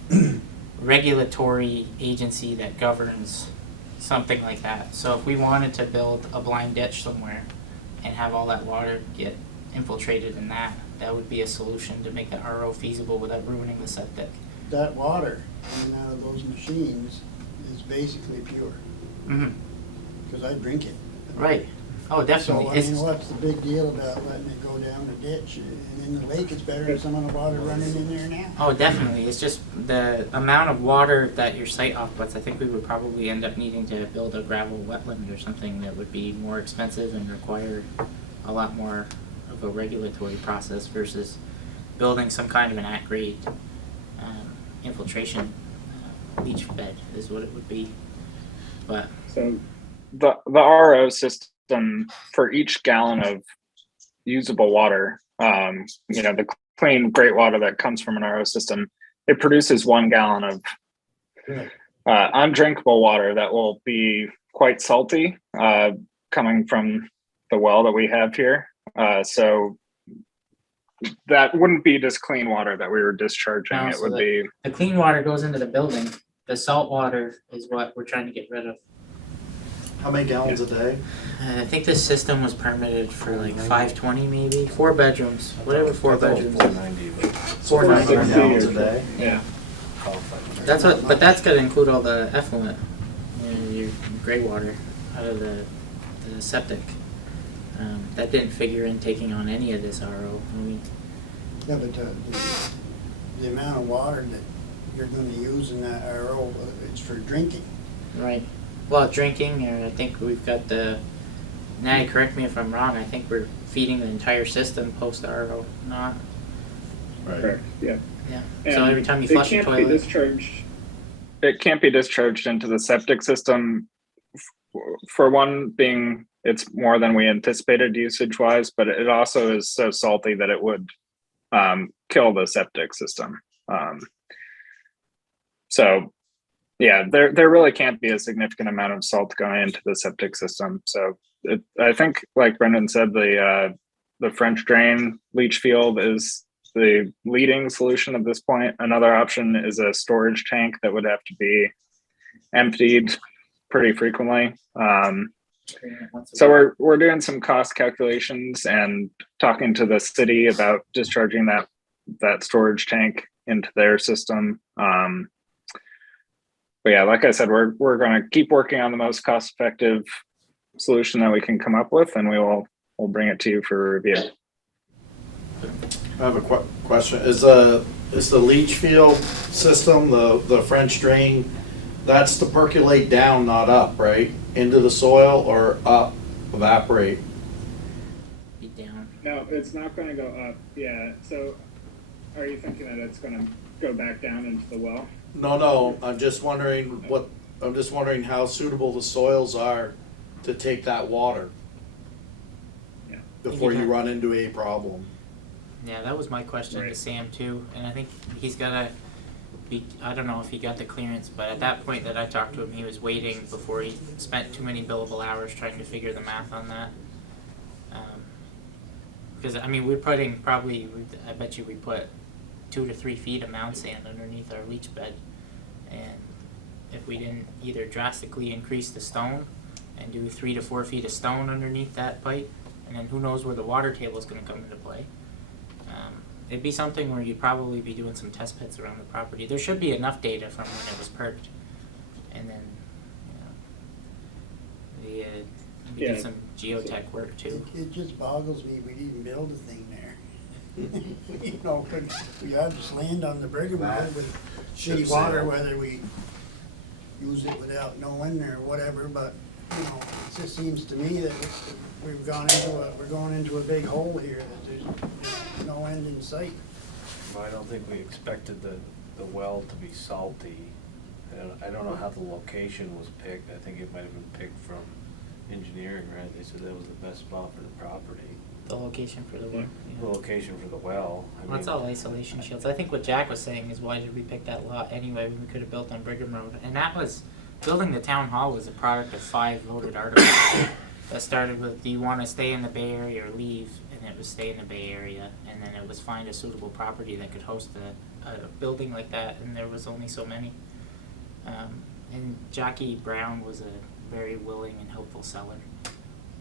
regulatory agency that governs something like that. So if we wanted to build a blind ditch somewhere and have all that water get infiltrated in that, that would be a solution to make the RO feasible without ruining the septic. That water coming out of those machines is basically pure, Mm-hmm. because I drink it. Right. Oh, definitely. So, I mean, what's the big deal about letting it go down the ditch? And in the lake, it's better than some of the water running in there now. Oh, definitely. It's just the amount of water that your site outputs. I think we would probably end up needing to build a gravel wetland or something that would be more expensive and require a lot more of a regulatory process versus building some kind of an at-grade infiltration leach bed is what it would be. But So the RO system for each gallon of usable water, the clean great water that comes from an RO system, it produces 1 gallon of undrinkable water that will be quite salty, coming from the well that we have here. So that wouldn't be just clean water that we were discharging. No, It so would be the clean water goes into the building. The salt water is what we're trying to get rid of. How many gallons a day? I think this system was permitted for like 520 maybe, 4 bedrooms, whatever 4 bedrooms. 490, but 490. Gallons a day? yeah. That's what, but that's gotta include all the effluent, your gray water out of the septic. That didn't figure in taking on any of this RO. I mean, Yeah, but the amount of water that you're gonna use in that RO, it's for drinking. right. Well, drinking, or I think we've got Natty, correct me if I'm wrong, I think we're feeding the entire system post RO, not? Correct. Yeah. Yeah. So every time you flush a toilet. It can't be discharged into the septic system. For one being, it's more than we anticipated usage wise, but it also is so salty that it would kill the septic system. So yeah, there really can't be a significant amount of salt going into the septic system. So I think, like Brendan said, the French drain leach field is the leading solution at this point. Another option is a storage tank that would have to be emptied pretty frequently. So we're doing some cost calculations and talking to the city about discharging that storage tank into their system. But yeah, like I said, we're going to keep working on the most cost-effective solution that we can come up with, and we'll bring it to you for review. I have a question. Is the leach field system, the French drain, that's to percolate down, not up, right? Into the soil, or up, evaporate? Be down. No, it's not going to go up. Yeah. So are you thinking that it's going to go back down into the well? No, I'm just wondering how suitable the soils are to take that water. Yeah. Before you run into a problem. Yeah, that was my question to Sam too, and I think he's gotta be, I don't know if he got the clearance, but at that point that I talked to him, he was waiting before he spent too many billable hours trying to figure the math on that. Because I mean, we're putting probably, I bet you we put 2 to 3 feet of mound sand underneath our leach bed. And if we didn't either drastically increase the stone and do 3 to 4 feet of stone underneath that pipe, and then who knows where the water table is going to come into play. It'd be something where you'd probably be doing some test pits around the property. There should be enough data from when it was perked, and then we did some geotech work too. It just boggles me, we didn't build a thing there. You know, we have this land on the Brigham Road with city water, whether we use it without knowing or whatever, but, you know, it just seems to me that we're going into a big hole here, that there's no end in sight. Well, I don't think we expected the well to be salty. I don't know how the location was picked. I think it might have been picked from engineering, right? They said that was the best spot for the property. The location for the well. The location for the well. Well, it's all isolation shields. I think what Jack was saying is, why did we pick that lot anyway when we could have built on Brigham Road? And that was, building the town hall was a product of 5 voted articles that started with, do you want to stay in the Bay Area or leave? And it was stay in the Bay Area. And then it was find a suitable property that could host a building like that, and there was only so many. And Jackie Brown was a very willing and helpful seller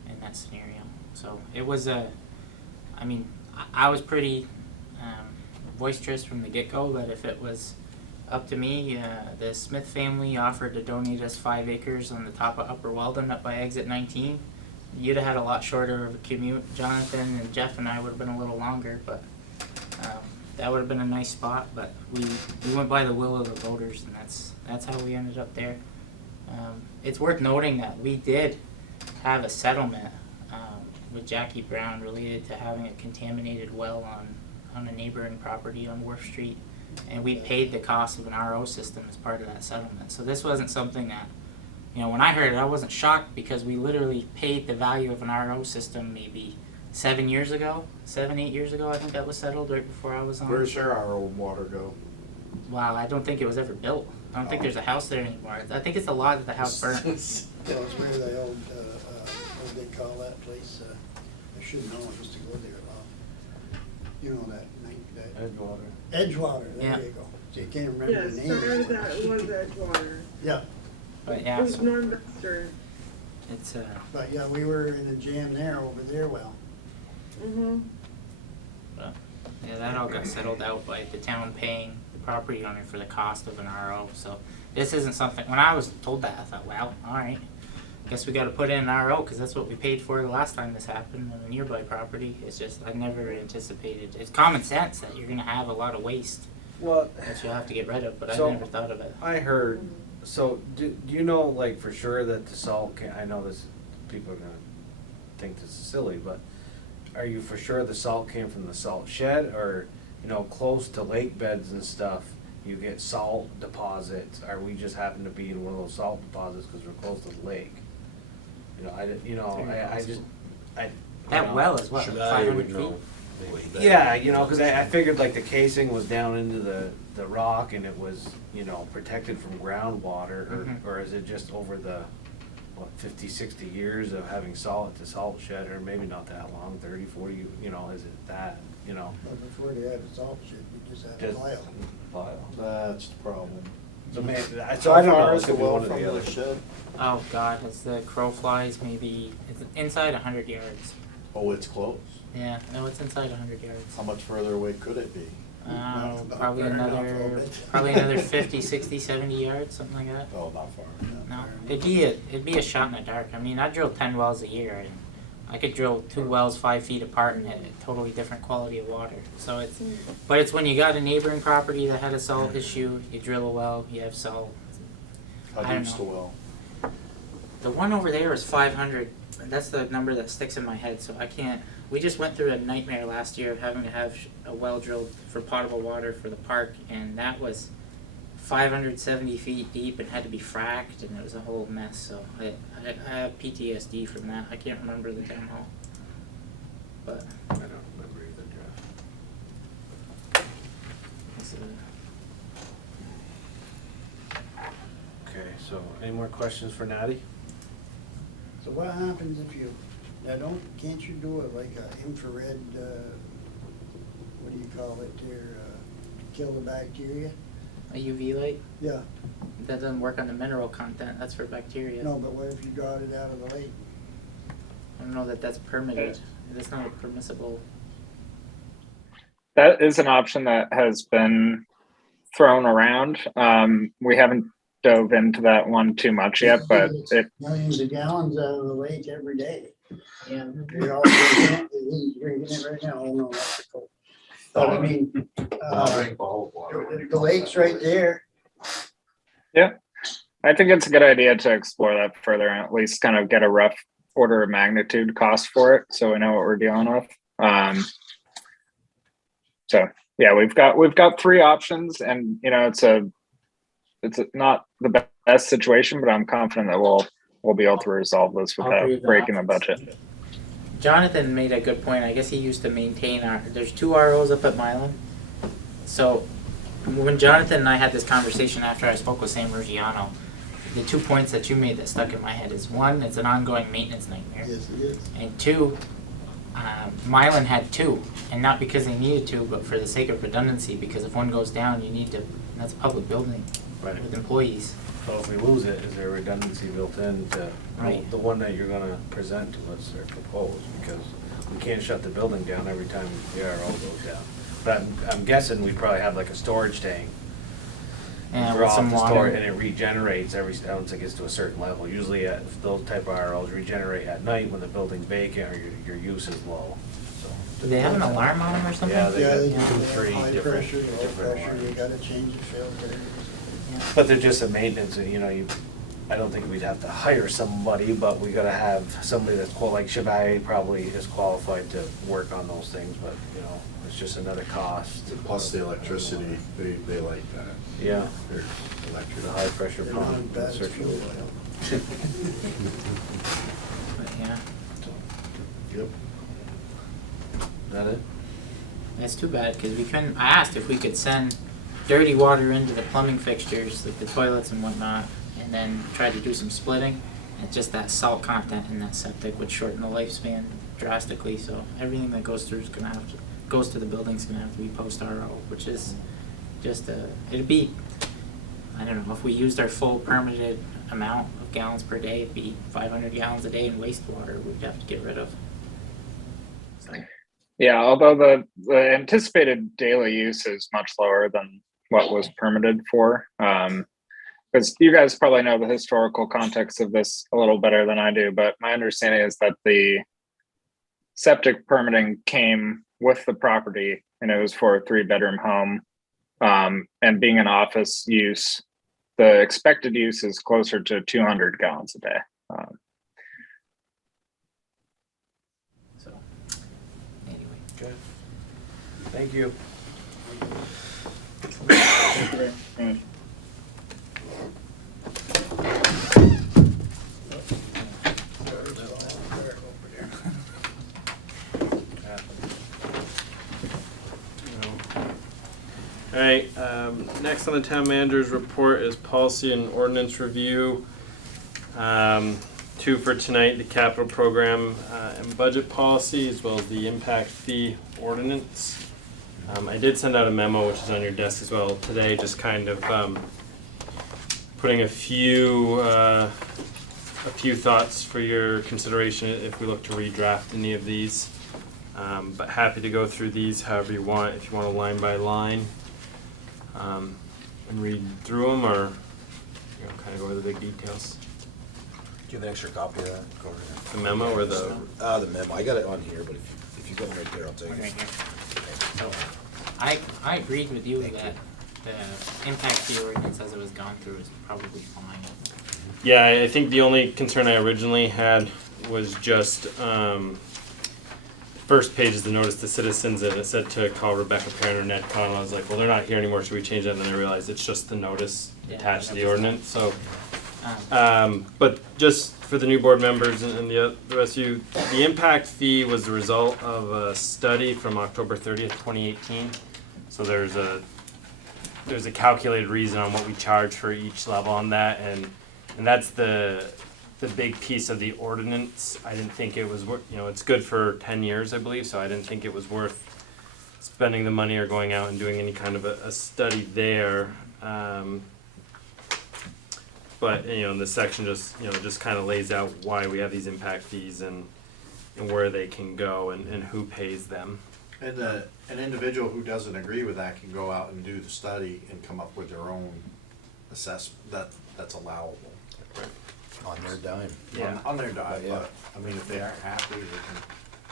in that scenario. So it was I was pretty boisterous from the get-go that if it was up to me, the Smith family offered to donate us 5 acres on the top of Upper Weldon up by exit 19. You'd have had a lot shorter of a commute. Jonathan and Jeff and I would have been a little longer, but that would have been a nice spot. But we went by the will of the voters, and that's how we ended up there. It's worth noting that we did have a settlement with Jackie Brown related to having a contaminated well on a neighboring property on Wharf Street, and we paid the cost of an RO system as part of that settlement. So this wasn't something that, you know, when I heard it, I wasn't shocked, because we literally paid the value of an RO system maybe 7 years ago, 8 years ago. I think that was settled right before I was on. Where's your RO water go? Wow, I don't think it was ever built. I don't think there's a house there anymore. I think it's the lot that the house burnt. That was where the old, what did they call that place? I should know, I used to go there a lot. You know that Edgewater. Edgewater, there Yeah. you go. So you can't remember Yes, the name. part of that was Edgewater. Yeah, But It yeah, was so Northwestern. it's but yeah, we were in a jam there over there, well. Mm-hmm. yeah, that all got settled out by the town paying the property owner for the cost of an RO. So this isn't something, when I was told that, I thought, well, all right, guess we got to put in an RO, because that's what we paid for the last time this happened on a nearby property. It's just, I never anticipated, it's common sense that you're going to have a lot of waste Well, that you'll have to get rid of, but So- I never thought of it. I heard, so do you know, like, for sure that the salt can, I know this, people are gonna think this is silly, but are you for sure the salt came from the salt shed, or, you know, close to lake beds and stuff, you get salt deposits? Or we just happen to be in one of those salt deposits because we're close to the lake? You know, That well is what, Should 500 feet? Yeah, you know, because I figured like the casing was down into the rock and it was, you know, protected from groundwater, or is it just over the, what, 50, 60 years of having salt at the salt shed, or maybe not that long, 30, 40, you know, is it that, you know? But before they had a salt shed, we just had a Just pile. That's the problem. So maybe, How so I don't far know, it is the could be well one or from the the other. shed? Oh God, as the crow flies, maybe, it's inside 100 yards. Oh, it's close. Yeah, no, it's inside 100 yards. How much further away could it be? Not Probably far enough, another, I'll bet. probably another 50, 60, 70 yards, something like that. Oh, not far. No, it'd be a shot in the dark. I mean, I drill 10 wells a year, and I could drill 2 wells 5 feet apart and hit a totally different quality of water. So but it's when you got a neighboring property that had a salt issue, you drill a well, you have salt. I How don't deep's know. the well? The one over there is 500. That's the number that sticks in my head, so I can't. We just went through a nightmare last year of having to have a well drilled for potable water for the park, and that was 570 feet deep and had to be fracked, and it was a whole mess. So I have PTSD from that. I can't remember the town hall, but I don't remember either, Jeff. it's Okay, so any more questions for Natty? So what happens if you, can't you do it like a infrared, what do you call it there, kill the bacteria? A UV light, Yeah, that doesn't work on the mineral content, that's for bacteria. no, but what if you drawed it out of the lake? I don't know that that's permitted, that's not a permissible. That is an option that has been thrown around. We haven't dove into that one too much yet, but it, Millions of gallons out of the lake every day. And you're all drinking it, he's drinking it right now, oh no, that's the cold. But I mean, the lake's right there. I think it's a good idea to explore that further and at least kind of get a rough order of magnitude cost for it, so we know what we're dealing with. So yeah, we've got three options, and you know, it's not the best situation, but I'm confident that we'll be able to resolve this without breaking the budget. Jonathan made a good point. I guess he used to maintain there's 2 ROs up at Milan. So when Jonathan and I had this conversation after I spoke with Sam Ruggiano, the 2 points that you made that stuck in my head is 1, it's an ongoing maintenance nightmare. Yes, it is. And 2, Milan had 2, and not because they needed to, but for the sake of redundancy, because if one goes down, you need to, and that's a public building with employees. So if we lose it, is there redundancy built in to Right. the one that you're gonna present to us or propose? Because we can't shut the building down every time the RO goes down. But I'm guessing we probably have like a storage tank. And We're with off some the water. store and it regenerates once it gets to a certain level. Usually those type of ROs regenerate at night when the building's vacant or your use is low, so. Do they have an alarm on them or something? Yeah, Yeah, they they got do, 2, they 3 have high different pressure, low pressure, alarms. you gotta change the filter. But they're just a maintenance, you know, I don't think we'd have to hire somebody, but we gotta have somebody that's like Shabai probably is qualified to work on those things, but, you know, it's just another cost. Plus the electricity, they like that. Yeah, There's electric. the high pressure They're pump. not and bad as circular. fuel oil. But yeah, Yep. Is that it? that's too bad, because I asked if we could send dirty water into the plumbing fixtures, like the toilets and whatnot, and then try to do some splitting. And just that salt content in that septic would shorten the lifespan drastically, so everything that goes through is goes to the building's gonna have to be post RO, which is just it'd be, I don't know, if we used our full permitted amount of gallons per day, it'd be 500 gallons a day in wastewater we'd have to get rid of. So, Yeah, although the anticipated daily use is much lower than what was permitted for. Because you guys probably know the historical context of this a little better than I do, but my understanding is that the septic permitting came with the property and it was for a 3-bedroom home. And being an office use, the expected use is closer to 200 gallons a day. so anyway. Okay. Thank you. All right, next on the town manager's report is policy and ordinance review. 2 for tonight, the capital program and budget policy, as well as the impact fee ordinance. I did send out a memo, which is on your desk as well today, just kind of putting a few thoughts for your consideration if we look to redraft any of these. But happy to go through these however you want, if you want to line by line. And read through them, or kind of go over the big details. Do you have an extra copy of that? Go over there. The memo or the? The memo. I got it on here, but if you got it right there, I'll take One it. right here. So I agreed with you that the impact fee ordinance as it was gone through is probably fine. Yeah, I think the only concern I originally had was just first page is the notice to citizens, and it said to call Rebecca Perrin or Ned Connell. I was like, well, they're not here anymore, should we change that? And then I realized it's just the notice attached to the ordinance. So, but just for the new board members and the rest of you, the impact fee was the result of a study from October 30th, 2018. So there's a calculated reason on what we charge for each level on that, and that's the big piece of the ordinance. I didn't think it was worth, it's good for 10 years, I believe, so I didn't think it was worth spending the money or going out and doing any kind of a study there. But, you know, this section just, you know, just kind of lays out why we have these impact fees and where they can go and who pays them. And an individual who doesn't agree with that can go out and do the study and come up with their own assessment that's allowable. On their dime. Yeah. On their dime, Yeah. but, I mean, if they aren't happy, they can.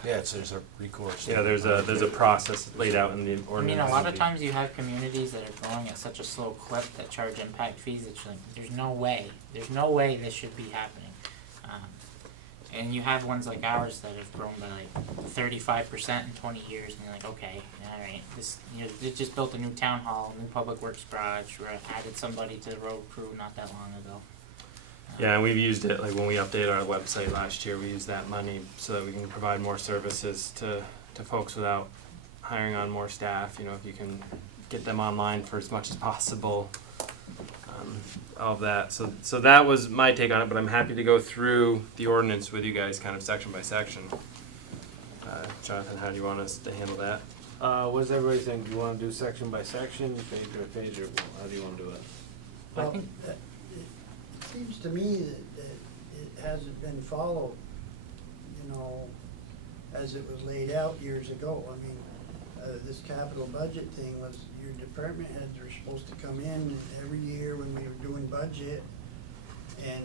Yeah, there's a recourse. Yeah, there's a process laid out in the I ordinance. mean, a lot of times you have communities that are growing at such a slow clip that charge impact fees, it's like, there's no way this should be happening. And you have ones like ours that have grown by like 35% in 20 years, and you're like, okay, alright, this, you know, they just built a new town hall, new public works garage, or added somebody to the road crew not that long ago. Yeah, and we've used it, like when we updated our website last year, we used that money so that we can provide more services to folks without hiring on more staff. You know, if you can get them online for as much as possible, all of that. So that was my take on it, but I'm happy to go through the ordinance with you guys kind of section by section. Jonathan, how do you want us to handle that? What does everybody think? Do you wanna do section by section, page by page, or how do you wanna do it? I think It seems to me that it hasn't been followed, you know, as it was laid out years ago. I mean, this capital budget thing was, your department heads were supposed to come in every year when we were doing budget and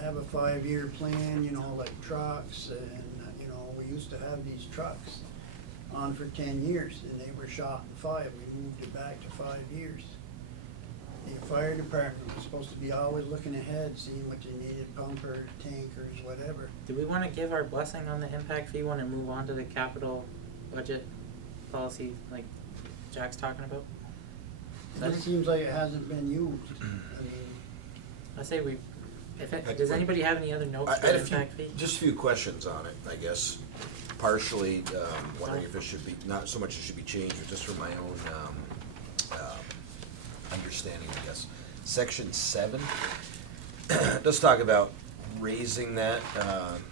have a 5-year plan, you know, like trucks, and, you know, we used to have these trucks on for 10 years, and they were shot in 5. We moved it back to 5 years. The fire department was supposed to be always looking ahead, seeing what they needed, pumpers, tankers, whatever. do we wanna give our blessing on the impact fee one and move on to the capital budget policy like Jack's talking about? It seems like it hasn't been used. I mean, I say we, does anybody have any other notes I for had the a few, impact fee? just a few questions on it, I guess. Partially, wondering if it should be, not so much it should be changed, but just for my own understanding, I guess. Section 7, let's talk about raising that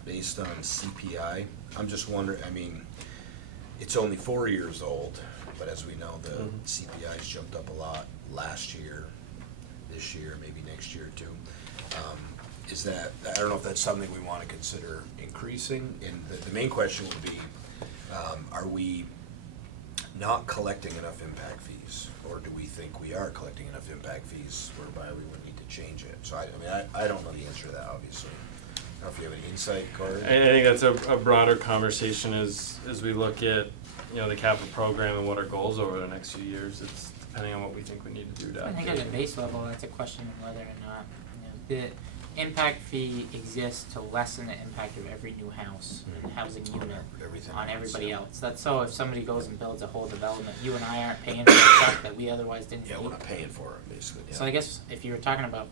based on CPI. I'm just wondering, I mean, it's only 4 years old, but as we know, the CPI's jumped up a lot last year, this year, maybe next year too. Is that, I don't know if that's something we want to consider increasing, and the main question would be, are we not collecting enough impact fees? Or do we think we are collecting enough impact fees whereby we would need to change it? So I mean, I don't know the answer to that, obviously. I don't know if you have any insight, Corey? I think that's a broader conversation as we look at, you know, the capital program and what our goals over the next few years. It's depending on what we think we need to do to I think update at a it. base level, that's a question of whether or not, you know, the impact fee exists to lessen the impact of every new house and housing unit Everything on else, everybody yeah. else. That's so if somebody goes and builds a whole development, you and I aren't paying for the stuff that we otherwise didn't Yeah, need. we're not paying for it, basically, yeah. So I guess if you were talking about,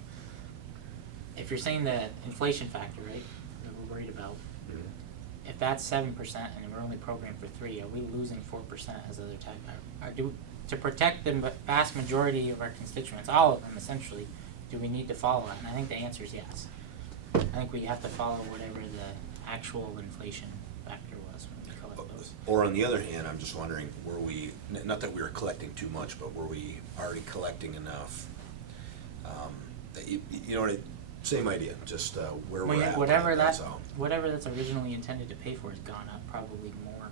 if you're saying the inflation factor, right, that we're worried about, Mhm. if that's 7% and we're only programmed for 3, are we losing 4% as other tax? To protect the vast majority of our constituents, all of them essentially, do we need to follow it? And I think the answer is yes. I think we have to follow whatever the actual inflation factor was when we collect those. Or on the other hand, I'm just wondering, were we, not that we were collecting too much, but were we already collecting enough? You know what, same idea, just where Well, we're yeah, at. whatever that's that, all. whatever that's originally intended to pay for has gone up probably more.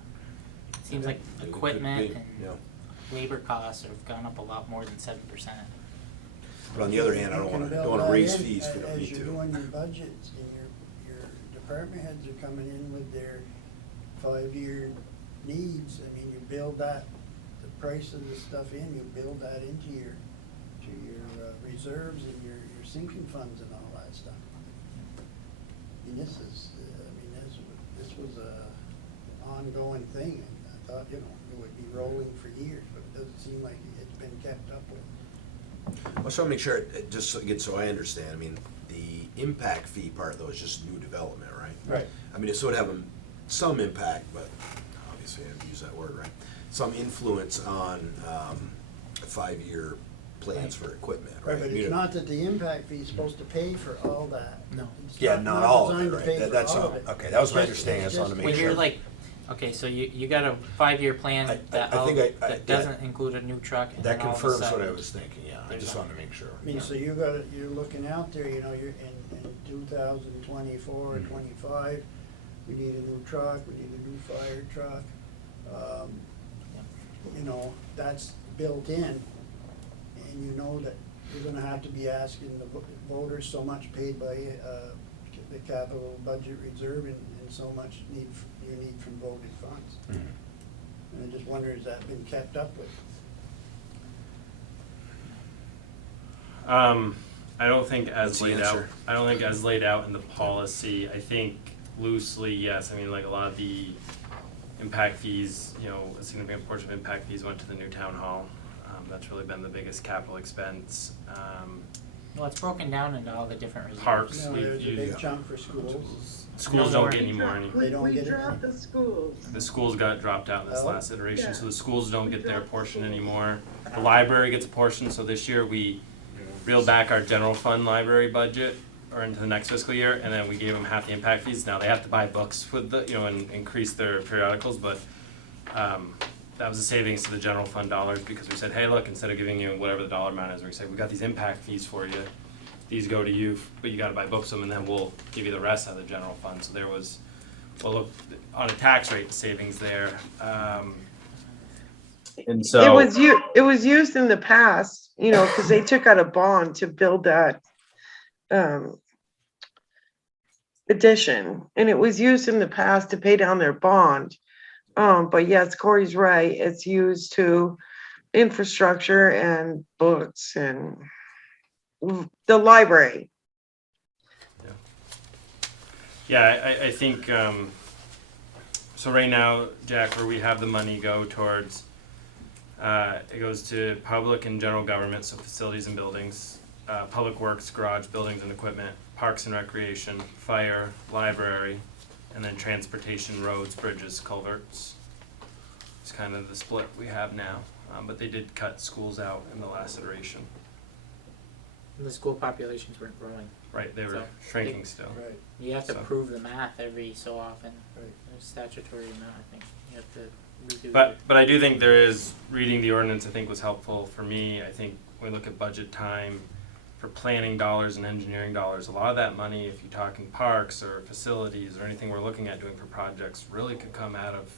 It seems like It could equipment be, and yeah. labor costs have gone up a lot more than 7%. But on the other hand, I don't you can wanna, build don't wanna that raise in fees if we don't need As you're to. doing your budgets, and your department heads are coming in with their 5-year needs, I mean, you build that, the price of the stuff in, you build that into your reserves and your sinking funds and all that stuff. I mean, this was a ongoing thing, and I thought, you know, it would be rolling for years, but it doesn't seem like it's been kept up with. I just wanna make sure, just again, so I understand, I mean, the impact fee part though is just new development, right? Right. I mean, it would have some impact, but obviously I have to use that word, right? Some influence on 5-year plans for equipment, right? Right, but it's not that the impact fee is supposed to pay for all that. No. It's Yeah, not all of it, designed to right? pay for That's all all. of it. Okay, that was my It's understanding, I just wanted to make When sure. you're like, Okay, so you got a 5-year plan that I think I- that yeah. doesn't include a new truck, and That then all of a confirms what sudden- I was thinking, yeah, I just wanted to make sure. I mean, so you're looking out there, you know, you're in 2024 or 25, we need a new truck, we need a new fire truck. You know, that's built in, and you know that you're gonna have to be asking the voters so much paid by, the capital budget reserve and so much you need from voted funds. Mhm. And I just wonder, has that been kept up with? I don't think What's as the laid out, answer? I don't think as laid out in the policy, I think loosely, yes, I mean, like a lot of the impact fees, you know, a significant portion of impact fees went to the new town hall. That's really been the biggest capital expense. Well, it's broken down into all the different reserves. Parks, No, we've there's a used, big chunk for schools. schools No don't more. get any more any. They don't get it. dropped the schools. The schools got dropped out in this Oh. last iteration, Yeah. so the schools don't We get their dropped the portion schools. anymore. The library gets a portion, so this year we reeled back our general fund library budget or into the next fiscal year, and then we gave them half the impact fees. Now they have to buy books with the, you know, and increase their periodicals, but that was a savings to the general fund dollars because we said, hey, look, instead of giving you whatever the dollar amount is, we said, we got these impact fees for you. These go to you, but you gotta buy books them, and then we'll give you the rest out of the general fund. So there was, well, look, on a tax rate savings there. And so. It was used in the past, you know, because they took out a bond to build that addition, and it was used in the past to pay down their bond. But yes, Corey's right, it's used to infrastructure and books and the library. Yeah, I think, so right now, Jack, where we have the money go towards, it goes to public and general government, so facilities and buildings, public works, garage, buildings and equipment, parks and recreation, fire, library, and then transportation, roads, bridges, culverts. It's kind of the split we have now, but they did cut schools out in the last iteration. The school populations weren't growing. Right, they were So, shrinking still. Right. You have to So- prove the math every so often. Right. There's statutory amount, I think. You have to redo But I do think there is, reading the ordinance, I think was helpful for me. I think when we look at budget time for planning dollars and engineering dollars, a lot of that money, if you're talking parks or facilities or anything we're looking at doing for projects, really could come out of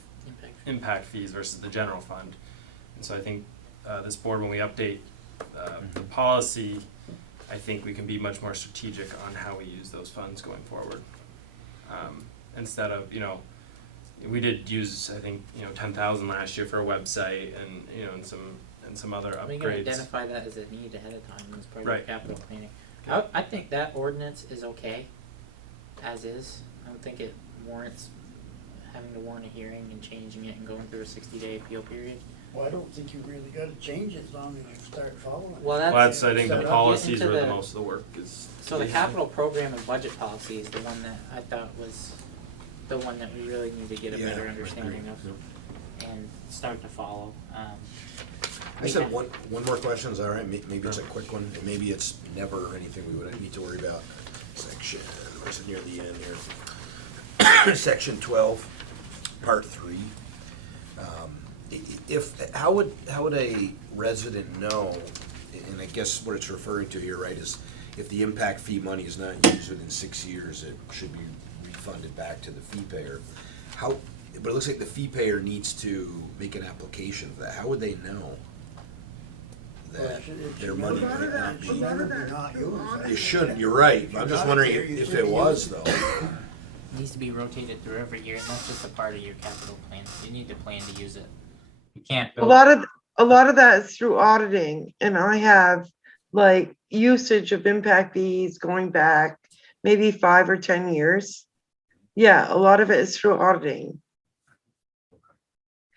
impact fees versus the general fund. And so I think this board, when we update the policy, I think we can be much more strategic on how we use those funds going forward. Instead of, you know, we did use, I think, you know, 10,000 last year for a website and, you know, and some other We can upgrades. identify that as a need ahead of time as part of Right. your capital planning. I think that ordinance is okay, as is. I don't think it warrants having to warn a hearing and changing it and going through a 60-day appeal period. Well, I don't think you really gotta change it as long as you start following it. Well, That's, I think, Set the up. policies Into where the the- most of the work is. So the capital program and budget policy is the one that I thought was the one that we really need to get a Yeah, better I understanding agree. of and start to follow. I just have one more question, is that all right? Maybe it's a quick one, and maybe it's never anything we would need to worry about. Section, where's it near the end here? Section 12, Part 3. How would a resident know, and I guess what it's referring to here, right, is if the impact fee money is not used within 6 years, it should be refunded back to the fee payer. But it looks like the fee payer needs to make an application for that. How would they know that their money might not It should be? never be not used. You shouldn't, you're right. I'm just wondering if it was though. It needs to be rotated through every year, and that's just a part of your capital plan. You need to plan to use it. You can't A build. lot of that is through auditing, and I have like usage of impact fees going back maybe 5 or 10 years. Yeah, a lot of it is through auditing.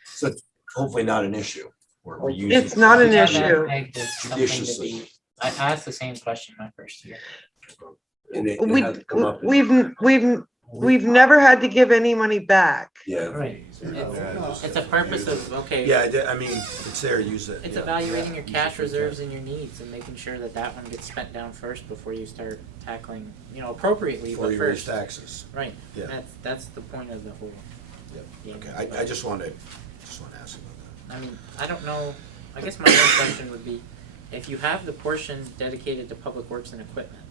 So it's hopefully not an issue. We're using It's not an Yeah, issue. that is something to judiciously. be- I asked the same question my first year. And it We, hasn't come up in- we've never had to give any money back. Yeah. Right. It's a purpose of, okay. Yeah, I mean, it's there, use it. It's yeah. evaluating your cash reserves and your needs and making sure that that one gets spent down first before you start tackling, you know, appropriately, Before but you raise first. taxes. Right, Yeah. that's the point of the whole Yeah, okay, I just wanted to ask about that. I mean, I don't know, I guess my next question would be, if you have the portion dedicated to public works and equipment,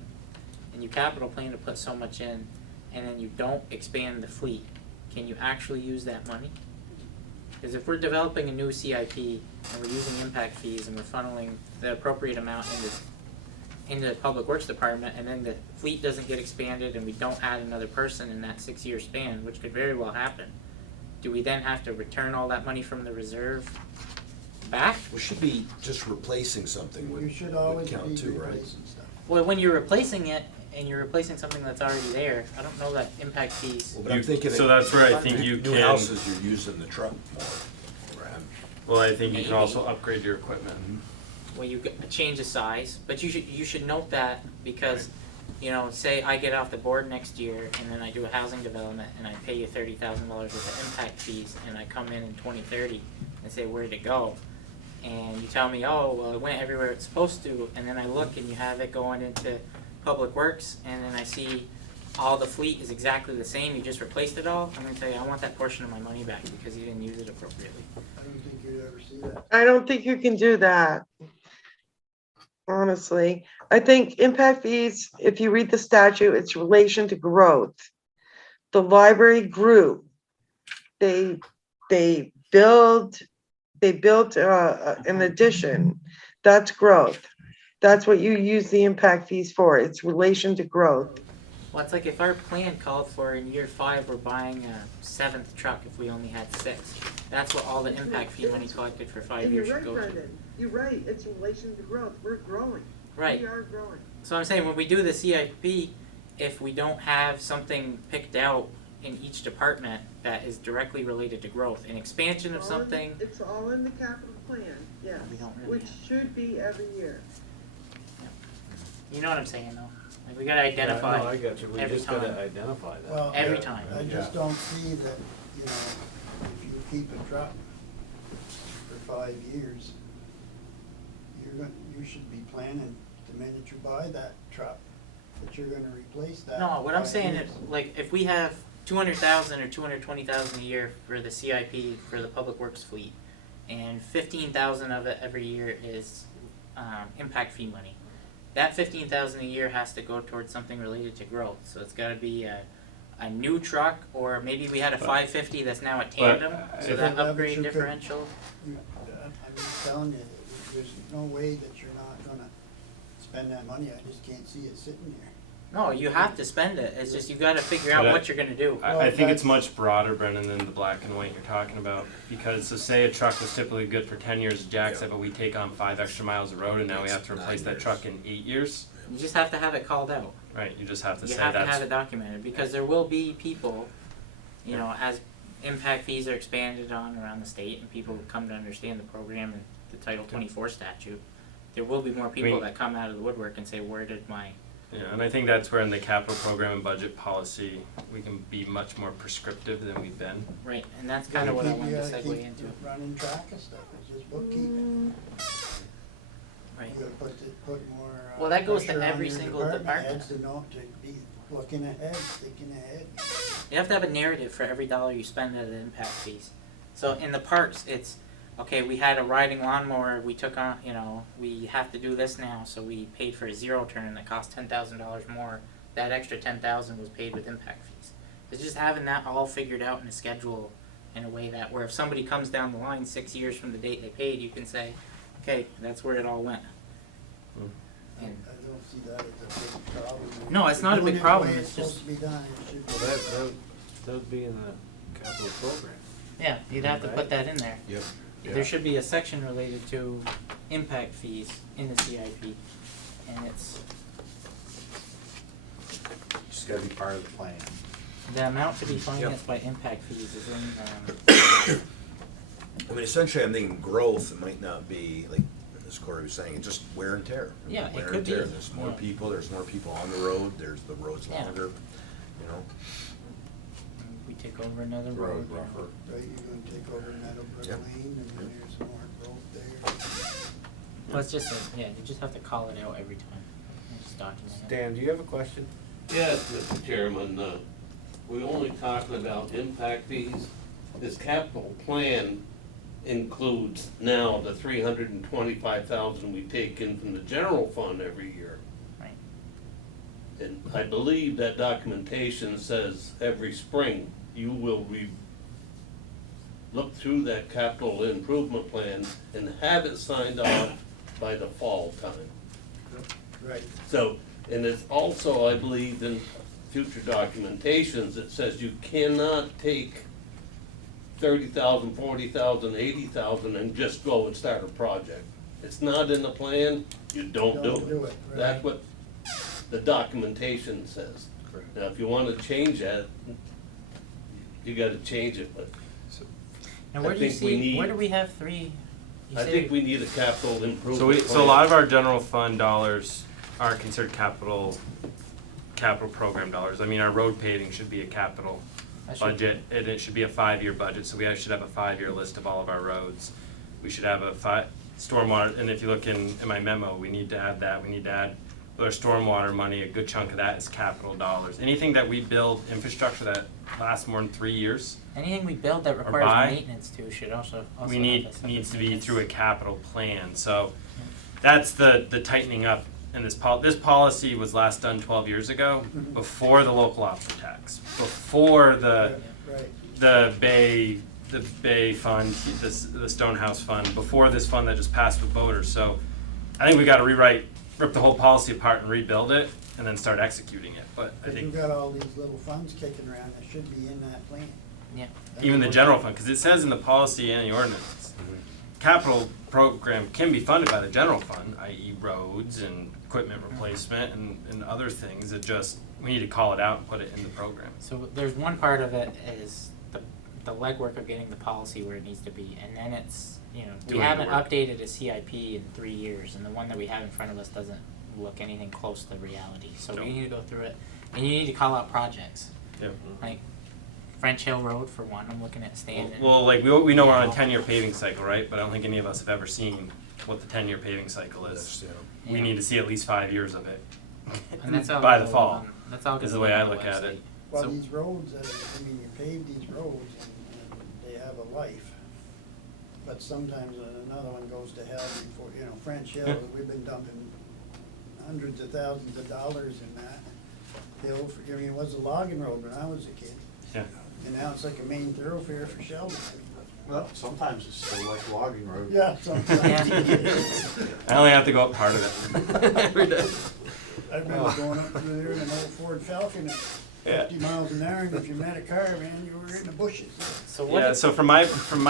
and you capital plan to put so much in, and then you don't expand the fleet, can you actually use that money? Because if we're developing a new CIP, and we're using impact fees, and we're funneling the appropriate amount into the public works department, and then the fleet doesn't get expanded, and we don't add another person in that 6-year span, which could very well happen, do we then have to return all that money from the reserve back? We should be just replacing something You would should always be count too, right? replacing stuff. Well, when you're replacing it, and you're replacing something that's already there, I don't know that impact fees. Well, but I'm thinking So that's where I think you new can, houses, you're using the truck more, right? well, I think you can Maybe. also upgrade your equipment. Well, you change the size, but you should note that because, you know, say I get off the board next year and then I do a housing development and I pay you $30,000 worth of impact fees and I come in 2030 and say where'd it go, and you tell me, oh well, it went everywhere it's supposed to, and then I look and you have it going into public works and then I see all the fleet is exactly the same, you just replaced it all, I'm gonna tell you I want that portion of my money back because you didn't use it appropriately. I don't think you'd ever see that. I don't think you can do that. Honestly, I think impact fees, if you read the statute, it's relation to growth. The library grew. They built an addition. That's growth. That's what you use the impact fees for. It's relation to growth. Well, it's like if our plan called for in year 5 we're buying a 7th truck if we only had 6. That's what all the impact fee money collected for 5 years should go to. You're right. It's relation to growth. We're growing. Right. We are growing. So I'm saying when we do the CIP, if we don't have something picked out in each department that is directly related to growth, an expansion of something, It's all in the capital plan, yes, We don't really which should be every year. you know what I'm saying though? Like we gotta identify. No, I got you, we every just gotta time. identify that. Well, Every time. I just don't see that, you know, if you keep a truck for 5 years, you should be planning the minute you buy that truck, that you're gonna replace that. No, what in I'm 5 saying years. is, like, if we have 200,000 or 220,000 a year for the CIP for the public works fleet, and 15,000 of it every year is impact fee money. That 15,000 a year has to go towards something related to growth. So it's got to be a new truck, or maybe we had a 550 that's now a tandem. I So think that that upgrade you could- differential. I'm just telling you, there's no way that you're not gonna spend that money. I just can't see it sitting here. No, you have to spend it. It's just you got to figure out But what you're gonna do. I think it's much broader, Brendan, than the black and white you're talking about. Because so say a truck was typically good for 10 years, as Jack said, but we take on 5 extra miles of road and now we have to replace that truck in 8 years. You just have to have it called out. Right, you just have to You say have to that's. have it documented because there will be people, you know, as impact fees are expanded on around the state and people come to understand the program and the Title 24 statute, there will be more people that come out of the woodwork and say, where did my... Yeah, and I think that's where in the capital program and budget policy, we can be much more prescriptive than we've been. Right, and that's kind of what I wanted to segue into. Running track of stuff, it's just bookkeeping. Right. You gotta put more. Well, that goes to pressure on every your single department department. heads to know, to be looking ahead, thinking ahead. You have to have a narrative for every dollar you spend out of the impact fees. So in the parks, it's, okay, we had a riding lawnmower, we took on, you know, we have to do this now, so we paid for a zero turn that cost $10,000 more. That extra $10,000 was paid with impact fees. It's just having that all figured out in a schedule in a way that where if somebody comes down the line 6 years from the date they paid, you can say, okay, that's where it all went. I And don't see that as a big problem. No, it's not a big problem, it's Doing it the way just- supposed to be done, it should be. Well, that would be in the capital program. yeah, you'd have to put that in there. Yep. There should be a section related to impact fees in the CIP, and it's Just gotta be part of the plan. the amount to be financed by impact fees is in. I mean, essentially, I'm thinking growth, it might not be, like, as Corey was saying, it's just wear and tear. Yeah, it Wear could and tear. be. There's more Yeah. people, there's more people on the road, the road's Yeah. longer, you know? We take over another road. Road rougher. Right, you're gonna take over Meadowbrook Yep. Lane, and then there's more growth there. Well, it's just yeah, you just have to call it out every time. And just document it. Dan, do you have a question? Yes, Mr. Chairman, we only talking about impact fees. this capital plan includes now the 325,000 we take in from the general fund every year. Right. And I believe that documentation says every spring you will look through that capital improvement plan and have it signed off by the fall time. Right. So, and it's also, I believe, in future documentations, it says you cannot take 30,000, 40,000, 80,000 and just go and start a project. It's not in the plan, you don't do it. Right. That's what the documentation says. Now, if you wanna change that, you gotta change it, but Now, where I do you think we see, need- where do we have three? You I say- think we need a capital improvement So plan. so a lot of our general fund dollars are considered capital program dollars. I mean, our road paving should be a capital I should- budget, and it should be a 5-year budget, so we should have a 5-year list of all of our roads. We should have a stormwater, and if you look in my memo, we need to add that, we need to add with our stormwater money, a good chunk of that is capital dollars. Anything that we build infrastructure that lasts more than 3 years, Anything we build that buy, requires maintenance too should also we have need, a separate needs to be maintenance. through a capital plan, so that's the tightening up in this this policy was last done 12 years ago, before the local option tax, before the Right. the Bay Fund, the Stonehouse Fund, before this fund that just passed with voters, so I think we gotta rip the whole policy apart and rebuild it, and then start executing it, but I But you've think got all these little funds kicking around that should be in that plan. Yeah. even the general fund, cause it says in the policy and the ordinance, capital program can be funded by the general fund, i.e. roads and equipment replacement and other things, we need to call it out and put it in the program. So there's one part of it is the legwork of getting the policy where it needs to be, and then it's, we Doing the haven't work. updated a CIP in 3 years, and the one that we have in front of us doesn't look anything close to reality, so No. we need to go through it, and you need to call out projects, Yep. like French Hill Road for one, I'm looking at staying in. Well, like, we know we're on a 10-year paving cycle, right, but I don't think any of us have ever seen what the 10-year paving cycle is. We Yeah. need to see at least 5 years of it And that's all by gonna the live fall, on- that's all is gonna the way live I on the look at it. website. Well, So- these roads, you pave these roads and they have a life. But sometimes another one goes to hell before, French Hill, Yeah. we've been dumping hundreds of thousands of dollars in that hill. It was a logging road when I was a kid. Yeah. And now it's like a main thoroughfare for Sheldon. Well, sometimes it's still like logging road. Yeah, sometimes. I only have to go up part of it every day. I remember going up through there in an old Ford Falcon at Yeah. 50 miles an hour, and if you met a car, man, you were in the bushes. So what Yeah, is- so from my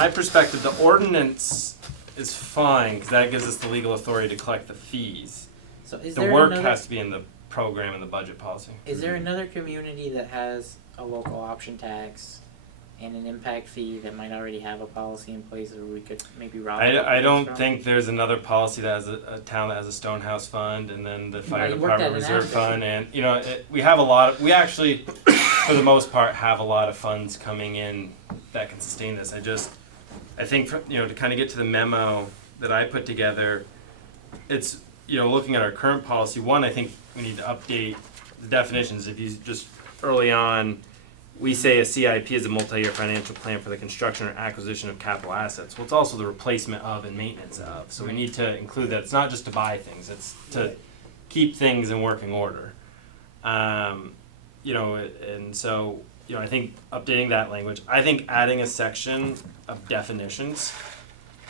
perspective, the ordinance is fine, because that gives us the legal authority to collect the fees. so is The there work another, has to be in the program and the budget policy. is there another community that has a local option tax and an impact fee that might already have a policy in place, or we could maybe route it I don't from? think there's another policy that has a town that has a Stonehouse fund, and then the fire you worked department at an reserve aspect. fund, and we have we actually, for the most part, have a lot of funds coming in that can sustain this. I think, to kind of get to the memo that I put together, it's, looking at our current policy, one, I think we need to update the definitions. If you just early on, we say a CIP is a multi-year financial plan for the construction or acquisition of capital assets. Well, it's also the replacement of and maintenance of. So we need to include that. It's not just to buy things, it's to Right. keep things in working order. And so, I think updating that language. I think adding a section of definitions.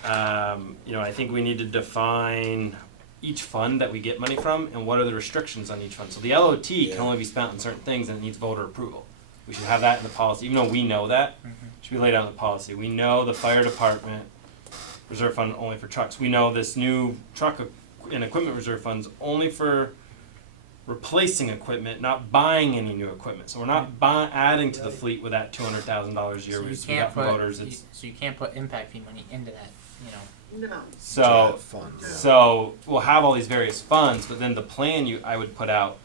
I think we need to define each fund that we get money from and what are the restrictions on each fund. So the LOT can only be spent on certain things and it needs voter approval. We should have that in the policy, even though we know that, it should be laid out in the policy. We know the fire department reserve fund only for trucks. We know this new truck and equipment reserve fund's only for replacing equipment, not buying any new equipment. So we're not adding to the fleet with that $200,000 a year So we you got can't from put, voters. so you can't put impact fee money into that, No. So, Fund, yeah. so we'll have all these various funds, but then the plan I would put out,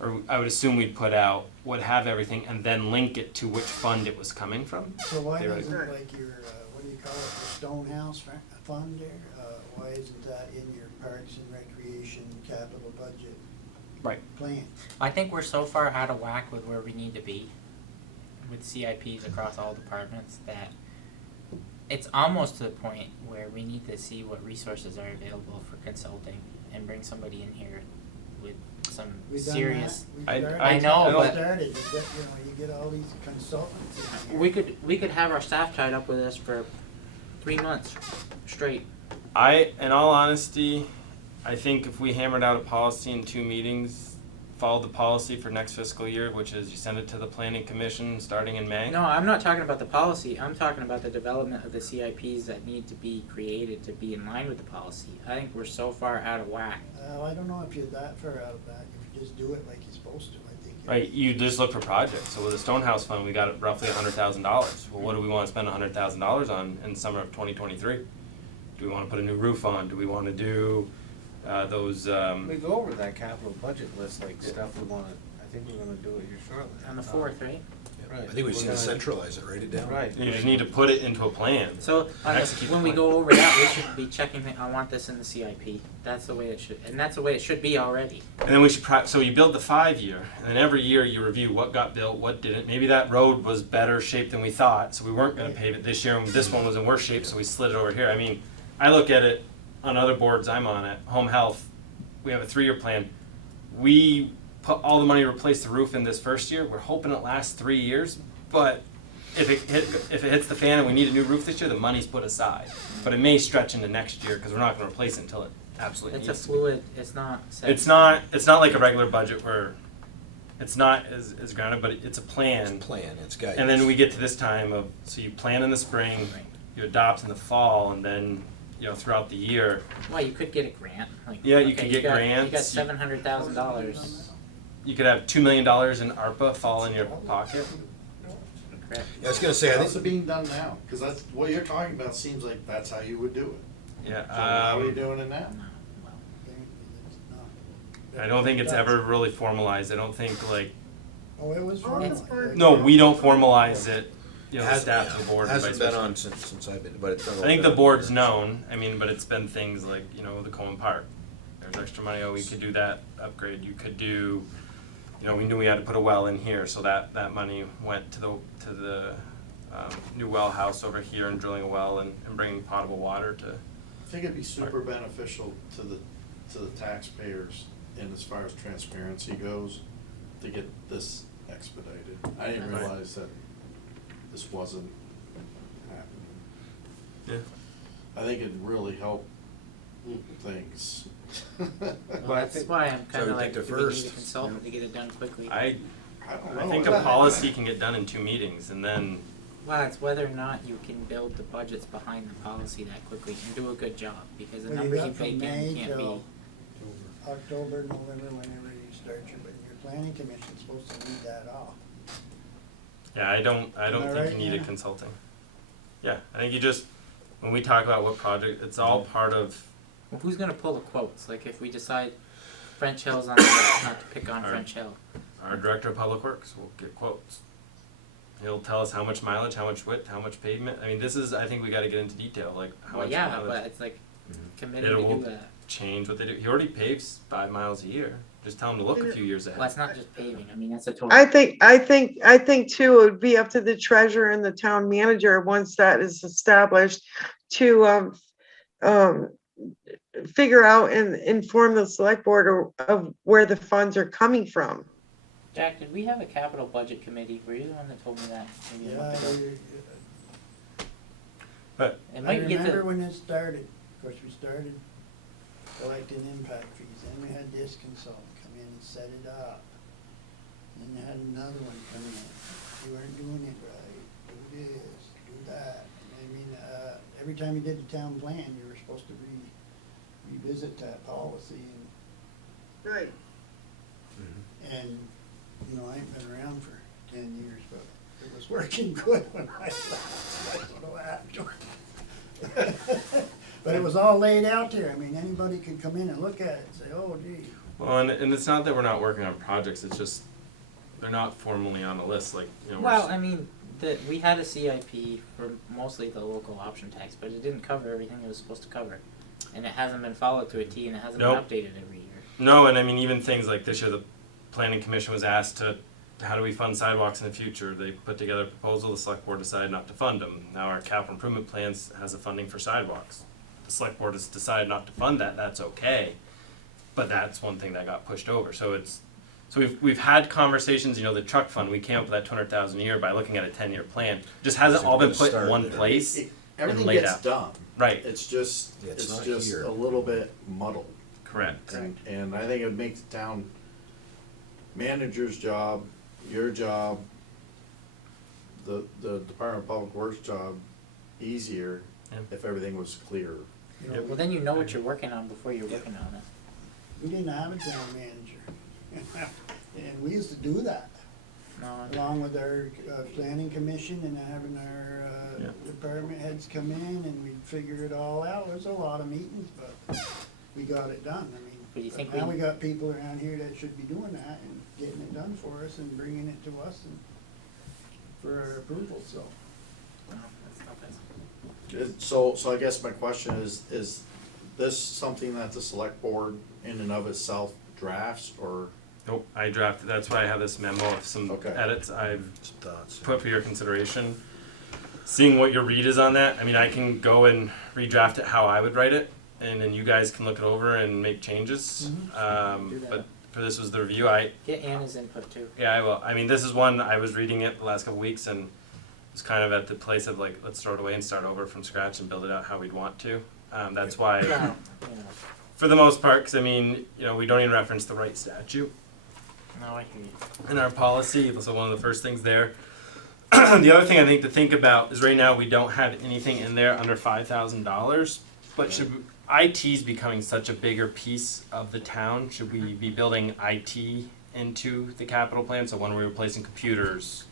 or I would assume we'd put out, would have everything and then link it to which fund it was coming from. So why Theoretically. doesn't like your, what do you call it, the Stonehouse fund there? Why isn't that in your Parks and Recreation capital budget Right. plan? I think we're so far out of whack with where we need to be with CIPs across all departments that it's almost to the point where we need to see what resources are available for consulting and bring somebody in here with some We've done serious. that. I know, but- Started, you get all these consultants in here. We could have our staff tied up with us for 3 months straight. In all honesty, I think if we hammered out a policy in 2 meetings, followed the policy for next fiscal year, which is you send it to the planning commission starting in May. No, I'm not talking about the policy. I'm talking about the development of the CIPs that need to be created to be in line with the policy. I think we're so far out of whack. I don't know if you're that far out of back, if you just do it like you're supposed to, I think. Right, you just look for projects. So with the Stonehouse Fund, we got roughly $100,000. Well, what do we want to spend $100,000 on in summer of 2023? Do we want to put a new roof on? Do we want to do those? We go over that capital budget list, like stuff we wanna, I think we're gonna do it here shortly. On the 4th, right? Right. I think we just need to centralize it, write it down. Right. You just need to put it into a plan. So Execute when the we plan. go over that, we should be checking, I want this in the CIP. That's the way it should, and that's the way it should be already. And then we should, so you build the 5-year, and then every year you review what got built, what didn't. Maybe that road was better shaped than we thought, so we weren't gonna pave it this year, and this one was in worse shape, so we slid it over here. I mean, I look at it on other boards I'm on at Home Health, we have a 3-year plan. We put all the money to replace the roof in this first year, we're hoping it lasts 3 years, but if it hits the fan and we need a new roof this year, the money's put aside. But it may stretch into next year, because we're not gonna replace it until it absolutely It's a needs to be. fluid, it's not set. It's not like a regular budget where it's not as grounded, but it's a plan. It's a plan, it's guidance. And then we get to this time of, so you plan in the spring, you adopt in the fall, and then, throughout the year. Well, you could get a grant, like. Yeah, you okay, could get grants. You got $700,000. You could have $2 million in ARPA fall in your pocket. Correct. Yeah, I was gonna say, I How's think, it being done now? Cause that's, what you're talking about seems like that's how you would do it. Yeah, So how are you doing it now? I don't think it's ever really formalized. I don't think Oh, it was formalized. no, we don't formalize it, the Hasn't- staff of the board. and hasn't vice been versa. on since I've been, but it's. I think the board's known, but it's been things like, the Cohen Park. There's extra money, we could do that upgrade, you could do, we knew we had to put a well in here, so that money went to the new well house over here and drilling a well and bringing potable water to. I think it'd be super beneficial to the taxpayers in as far as transparency goes, to get this expedited. I didn't Right. realize that this wasn't happening. Yeah. I think it'd really help things. Well, that's why I'm So kinda we like, think do the we need first. a consultant to get it done quickly? I don't know. think a policy can get done in 2 meetings, and then, Well, it's whether or not you can build the budgets behind the policy that quickly and do a good job, because the Well, you numbers you got from bake in May can't be. till October, November, whenever you start your planning commission's supposed to lead that off. yeah, I don't Am I think right, you need a Anna? consulting. Yeah, I think you just, when we talk about what project, it's all part of, Well, who's gonna pull the quotes? Like if we decide French Hill's on the list, not to pick on Alright. French Hill. our Director of Public Works will get quotes. He'll tell us how much mileage, how much width, how much pavement. I mean, I think we gotta get into detail, like how Well, much yeah, mileage. but it's like committed It to will do that. change what they do. He already paves 5 miles a year. Just tell him to look a few years ahead. Well, it's not just paving. I mean, that's a total. I think too, it would be up to the treasurer and the town manager, once that is established, to, figure out and inform the select board of where the funds are coming from. Jack, did we have a capital budget committee? Were you the one that told me that? Maybe a month ago? But It I might get remember to, when it started, of course, we started collecting impact fees, then we had this consultant come in and set it up. Then you had another one come in, you weren't doing it right, do this, do that. I mean, every time you did the town plan, you were supposed to revisit that policy Right. and, I ain't been around for 10 years, but it was working good when I left. I don't know what happened. But it was all laid out there. I mean, anybody could come in and look at it and say, oh gee. well, and it's not that we're not working on projects. It's just they're not formally on the list. Like we're well, I mean, we had a CIP for mostly the local option tax, but it didn't cover everything it was supposed to cover. And it hasn't been followed to a T, and it hasn't Nope. been updated every year. No, and I mean even things like this year, the planning commission was asked to how do we fund sidewalks in the future? They put together a proposal, the select board decided not to fund them. Now our capital improvement plans has a funding for sidewalks. The select board has decided not to fund that, that's okay. But that's one thing that got pushed over. So we've had conversations, the truck fund, we came up with that 200,000 a year by looking at a 10-year plan. Just hasn't all been put in one place and Everything laid gets out. done. Right, It's just, Yeah, it's it's not just here. a little bit muddled. correct. And I think it would make the town manager's job, your job, the Department of Public Works job easier Yeah. if everything was clear. You know, Well, then you know what you're working on before you're working on it. we didn't have a town manager. And we used to do that, No, along with our planning commission and having our Yeah. department heads come in and we'd figure it all out. There's a lot of meetings, but we got it done. I mean, But you think now we- we got people around here that should be doing that and getting it done for us and bringing it to us and for our approval, so. no, that's not bad. So I guess my question is this something that the select board in and of itself drafts, or? Nope, I drafted, that's why I have this memo of some Okay. edits I've Some thoughts. put for your consideration. Seeing what your read is on that, I mean, I can go and redraft it how I would write it, and then you guys can look it over and make changes. Do that. But for this was the review, Get Anna's input too. yeah, I will. I mean, this is one, I was reading it the last couple weeks and was kind of at the place of like, let's throw it away and start over from scratch and build it out how we'd want to. That's why, Yeah, for the most part, because I mean, we don't even reference the right statute no, I hear you. in our policy, so one of the first things there. The other thing I think to think about is right now we don't have anything in there under $5,000, but IT's becoming such a bigger piece of the town. Should we be building IT into the capital plan? So when we're replacing computers,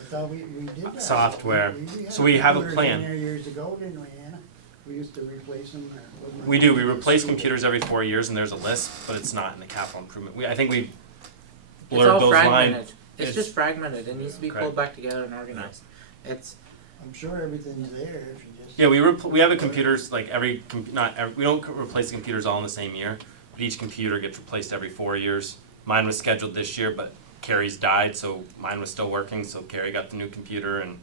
I thought we did that. software. had So we have a computers plan. in there years ago, didn't we, Anna? We used to replace them. We do, we replace computers every 4 years and there's a list, but it's not in the capital improvement. I think we It's blurred all those fragmented. lines. It's just fragmented. It needs to be Correct. pulled back together and organized. It's, I'm sure everything's there if you just. Yeah, we have the computers, like we don't replace the computers all in the same year, but each computer gets replaced every 4 years. Mine was scheduled this year, but Carrie's died, so mine was still working, so Carrie got the new computer and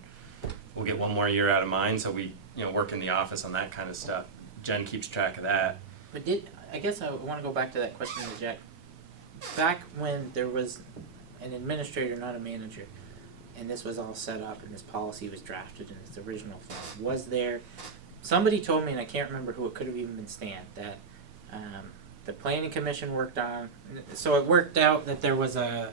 we'll get one more year out of mine, so we, work in the office on that kind of stuff. Jen keeps track of that. but I guess I want to go back to that question to Jack. Back when there was an administrator, not a manager, and this was all set up and this policy was drafted in its original form, was there, somebody told me, and I can't remember who, it could have even been Stan, that the planning commission worked on, so it worked out that there was a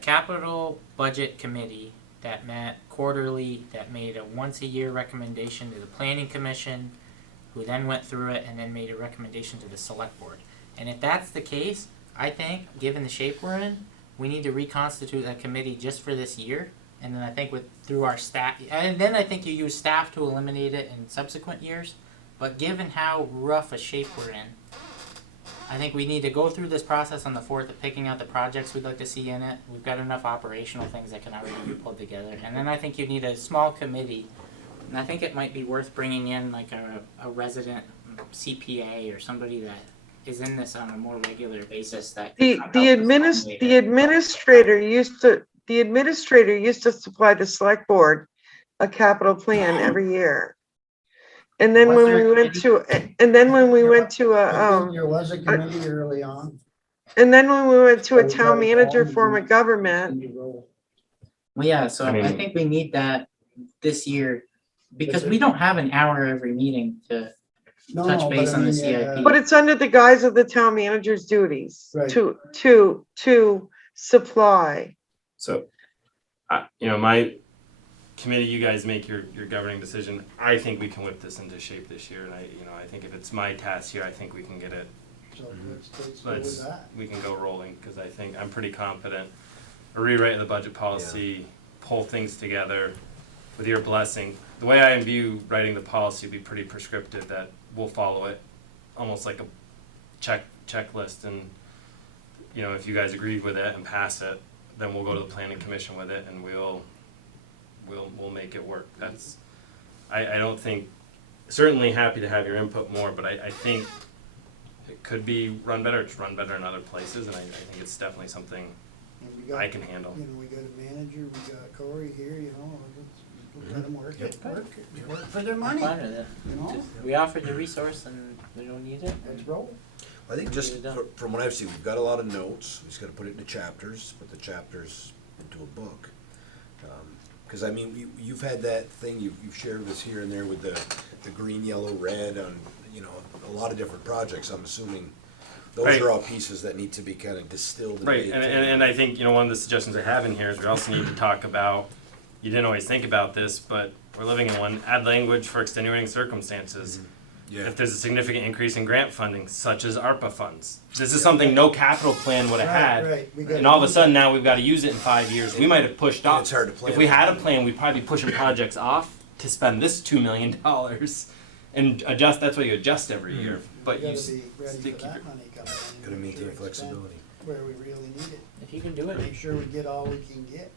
capital budget committee that met quarterly, that made a once a year recommendation to the planning commission, who then went through it and then made a recommendation to the select board. And if that's the case, I think, given the shape we're in, we need to reconstitute that committee just for this year. And then I think through our staff, and then I think you use staff to eliminate it in subsequent years. But given how rough a shape we're in, I think we need to go through this process on the 4th of picking out the projects we'd like to see in it. We've got enough operational things that can already be pulled together. And then I think you need a small committee. And I think it might be worth bringing in like a resident CPA or somebody that is in this on a more regular basis. That The administrator used to supply the select board a capital plan every year. And then Was when there a we went to I think there was a committee early on. and then when we went to a town manager form of government, Well, yeah, so I mean- I think we need that this year, because we don't have an hour every meeting to No, touch but base I on the mean, CIP. but it's under the guise of the town manager's duties Right. to supply. So, my committee, you guys make your governing decision. I think we can whip this into shape this year, and I think if it's my task here, I think we can get it. So let's go with that. We can go rolling, because I think I'm pretty confident. A rewrite of the budget policy, pull things together with your blessing. The way I view writing the policy would be pretty prescriptive, that we'll follow it, almost like a checklist, and if you guys agreed with it and pass it, then we'll go to the planning commission with it, and we'll make it work. I don't think, certainly happy to have your input more, but I think it could be run better. It's run better in other places, and I think it's definitely something And we got, I can handle. you know, we got a manager, we got Corey here, you know, let's let them work for their money, I'm fine with it. you know? Just, we offered the resource and we don't need it. Let's roll. I think just Get it done. from what I've seen, we've got a lot of notes. We just gotta put it into chapters, put the chapters into a book. Cause I mean, you've had that thing, you've shared with us here and there with the green, yellow, red on, you know, a lot of different projects. I'm assuming those Right. are all pieces that need to be kind of distilled. Right, made and I think, you know, one of the suggestions I have in here is we also need to talk about, you didn't always think about this, but we're living in one, add language for extenuating circumstances. Yeah. If there's a significant increase in grant funding, such as ARPA funds. This is something no capital plan would have had. Right, we gotta And all of a use sudden it. now we've got to use it in 5 years. We might have pushed And off. it's hard to plan. If we had a plan, we'd probably be pushing projects off to spend this $2 million and adjust. That's why you adjust every year. But We you gotta be ready stick for that money coming in. Gotta and make maintain sure it's spent flexibility. Where we really need it. If you can do it. Make sure we get all we can get.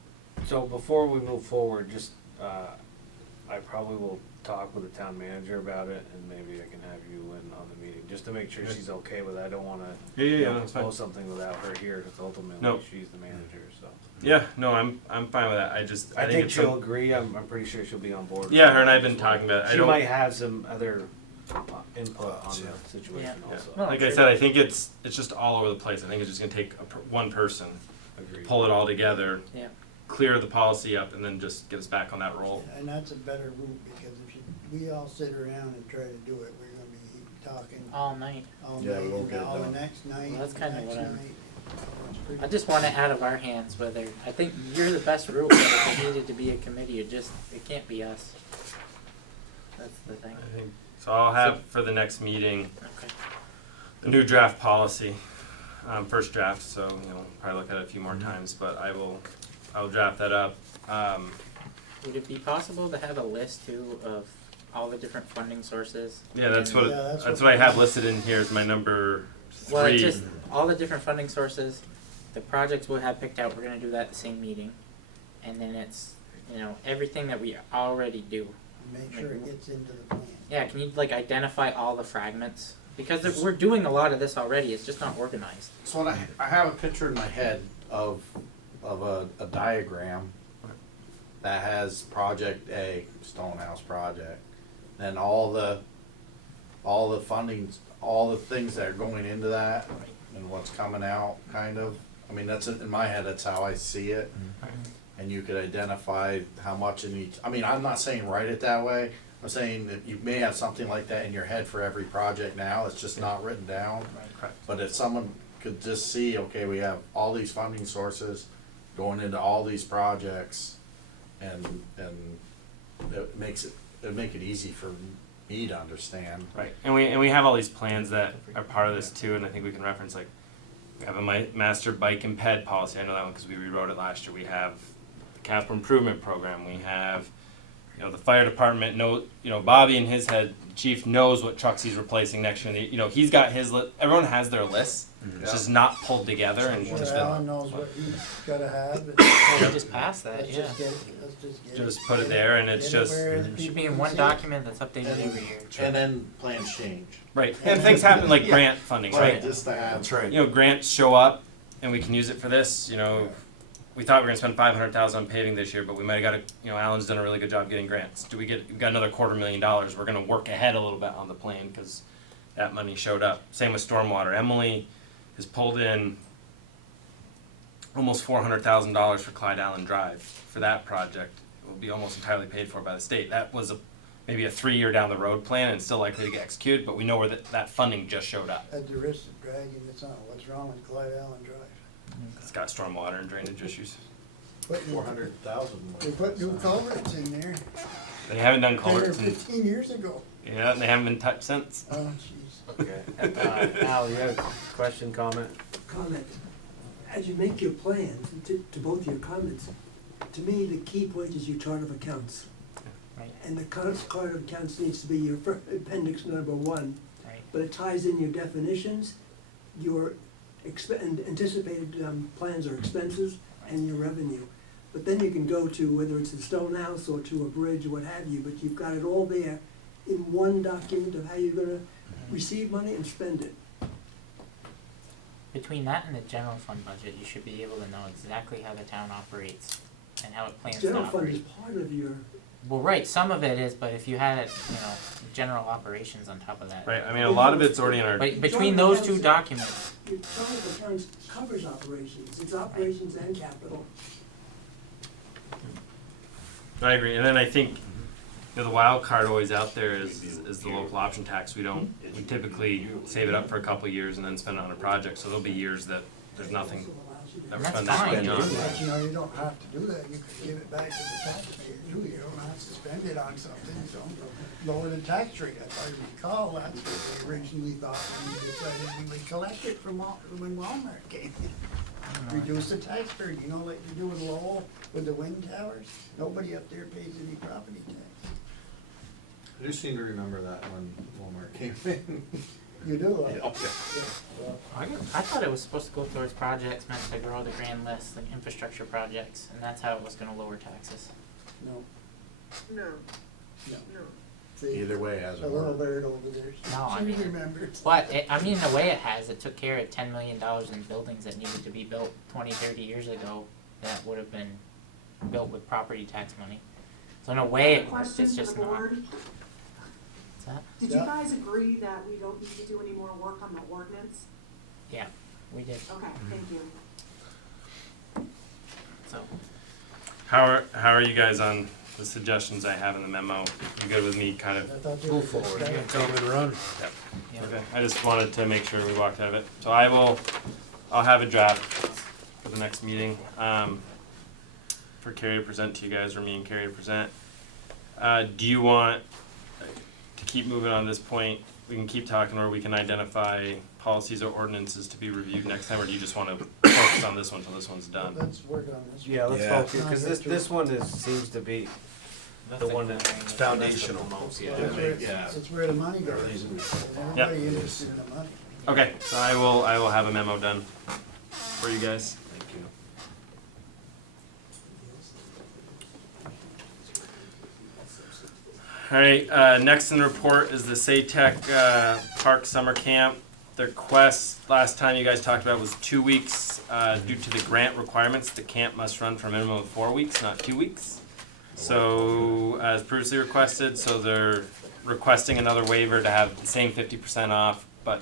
So before we move forward, just, I probably will talk with the town manager about it, and maybe I can have you in on the meeting, just to make sure she's okay with it. I don't wanna, Yeah, that's fine. propose something without her here, cause ultimately No. she's the manager, so. Yeah, no, I'm fine with that. I think it's she'll agree, I'm pretty sure she'll be on board. with Yeah, her and that I've been as well. talking about it. I She don't- might have some other input on Yeah. the situation Yeah. also. No, Like I said, I think it's just all over the place. I think it's just gonna take one person, Agreed. pull it all together, Yeah. clear the policy up, and then just get us back on that roll. And that's a better route, because if we all sit around and try to do it, we're gonna be talking All night. all Yeah, night we won't and get it all the done. next night, Well, that's the kinda next what I'm- night. It's pretty- I just want it out of our hands, whether, I think you're the best route, but if it needed to be a committee, it can't be us. That's the thing. I think so. I'll have for the next meeting Okay. the new draft policy, first draft. So probably look at it a few more times, but I'll draft that up. Would it be possible to have a list too of all the different funding sources? Yeah, that's what Yeah, that's that's what what I have listed in here as my number 3. Well, it's just all the different funding sources, the projects we'll have picked out, we're gonna do that at the same meeting. And then it's, everything that we already do. Make sure it gets into the plan. Yeah, can you like identify all the fragments? Because we're doing a lot of this already, it's just not organized. So I have a picture in my head of a diagram that has Project A, Stonehouse Project, then all the fundings, all the things that are going into that, and what's coming out, kind of. I mean, that's in my head. That's how I see it. And you could identify how much in each. I mean, I'm not saying write it that way. I'm saying that you may have something like that in your head for every project now. It's just not written down. Correct. But if someone could just see, okay, we have all these funding sources going into all these projects, and it makes it'd make it easy for me to understand. Right, and we have all these plans that are part of this too, and I think we can reference like we have a master bike and ped policy. I know that one because we rewrote it last year. We have the capital improvement program. We have the fire department. Bobby in his head, chief knows what trucks he's replacing next year. And he's got his list. Everyone has their list. It's just not pulled together and Sure, just Alan knows what he's gotta have. Well, we just passed that, Let's yeah. just get it. just put it there, and it's Get it just where It should be people in can one see it. document that's updated every year. And then plans change. right. And things happen like grant funding, right? Just to have. That's right. Grants show up, and we can use it for this. We thought we were gonna spend $500,000 on paving this year, but we might have got Alan's done a really good job getting grants. We've got another $250,000. We're gonna work ahead a little bit on the plan because that money showed up. Same with stormwater. Emily has pulled in almost $400,000 for Clyde Allen Drive for that project. It will be almost entirely paid for by the state. That was maybe a 3-year down the road plan and still likely to get executed, but we know where that funding just showed up. At the risk of dragging this on, what's wrong with Clyde Allen Drive? It's got stormwater and drainage issues. Put new- 400,000. They put new culverts in there, They haven't done 10 or culverts in 15 years ago. yeah, and they haven't been touched since. Oh, jeez. Okay. Al, you have a question, comment? Comment. As you make your plans, to both your comments, to me, the key point is your chart of accounts. Right. And the chart of accounts needs to be your appendix number 1. Right. But it ties in your definitions, your anticipated plans or expenses, and your revenue. But then you can go to whether it's a stone house or to a bridge or what have you, but you've got it all there in one document of how you're gonna receive money and spend it. Between that and the general fund budget, you should be able to know exactly how the town operates and how it plans to General fund is operate. part of your, Well, right, some of it is, but if you had, general operations on top of that. Right, I mean, a lot of it's already in our, But between those two documents, your chart of accounts covers operations, it's operations and capital. I agree, and then I think, the wild card always out there is the local option tax. We typically save it up for a couple of years and then spend it on a project, so there'll be years that there's nothing that we're That's spending fine. money on. But you don't have to do that, you could give it back to the taxpayer too, you don't have to spend it on something, so lower the tax rate. If I recall, that's what they originally thought when we decided we would collect it from when Walmart came in. Reduce the tax rate, like you do in Lowell with the wind towers, nobody up there pays any property tax. I do seem to remember that when Walmart came in. You do? Yeah, okay. Well, I thought it was supposed to go towards projects meant to grow the grand list, like infrastructure projects, and that's how it was gonna lower taxes. no, No, no. no. See, Either way, it a hasn't little worked. bird over there. No, I She mean- remembers. But, in the way it has, it took care of $10 million in buildings that needed to be built 20, 30 years ago that would have been built with property tax money. So in a way it works, Question it's for just the not. board. What's that? Did Yeah. you guys agree that we don't need to do any more work on the ordinance? Yeah, we did, Okay, thank you. so. How are you guys on the suggestions I have in the memo? You good with me kind I of? thought you Move were forward. just- Tell them to run. Yeah. Okay, I just wanted to make sure we walked out of it. So I'll have a draft for the next meeting, for Carrie to present to you guys, or me and Carrie to present. Do you want to keep moving on this point? We can keep talking, or we can identify policies or ordinances to be reviewed next time, or do you just want to focus on this one till this one's done? Let's work on this. Yeah, let's Yeah. focus, because this one seems to be That's the like one that. It's foundational. Most, That's yeah. where, Yeah. that's where the money goes. Everybody interested in the money. Okay, so I will have a memo done for you guys. Thank you. Alright, next in the report is the Satech Park Summer Camp. The request last time you guys talked about was 2 weeks. Due to the grant requirements, the camp must run for a minimum of 4 weeks, not 2 weeks. So, as previously requested, so they're requesting another waiver to have the same 50% off, but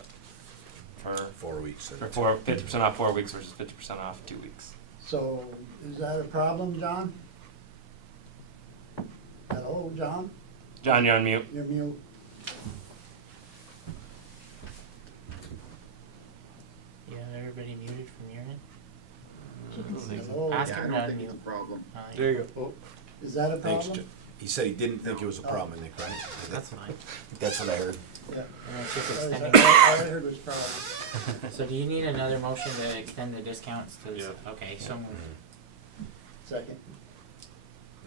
for 4 weeks. 50% off 4 weeks versus 50% off 2 weeks. So, is that a problem, John? Hello, John? John, you're on mute. You're mute. You have everybody muted from your end? Hello? Ask him to unmute. problem. There you go. Is that a Thanks, problem? Jim. He said he didn't think it was a problem, Nick, right? That's fine. That's what I heard. Yeah. And it's just All extending. I heard was problem. So do you need another motion to extend the discounts to, Yeah. okay, so moved. Second.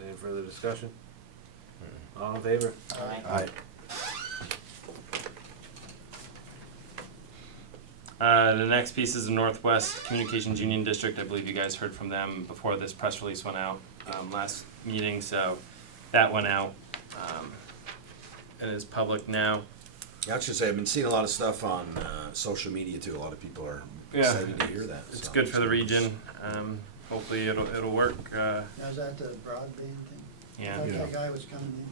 Any further discussion? All in favor? Aye. Aye. The next piece is the Northwest Communications Union District. I believe you guys heard from them before this press release went out last meeting, so that went out. It is public now. I should say, I've been seeing a lot of stuff on social media too. A lot of people are excited to hear that. It's so. good for the region. Hopefully it'll work. Was that the broadband thing? I Yeah, thought Yeah. that guy was coming in.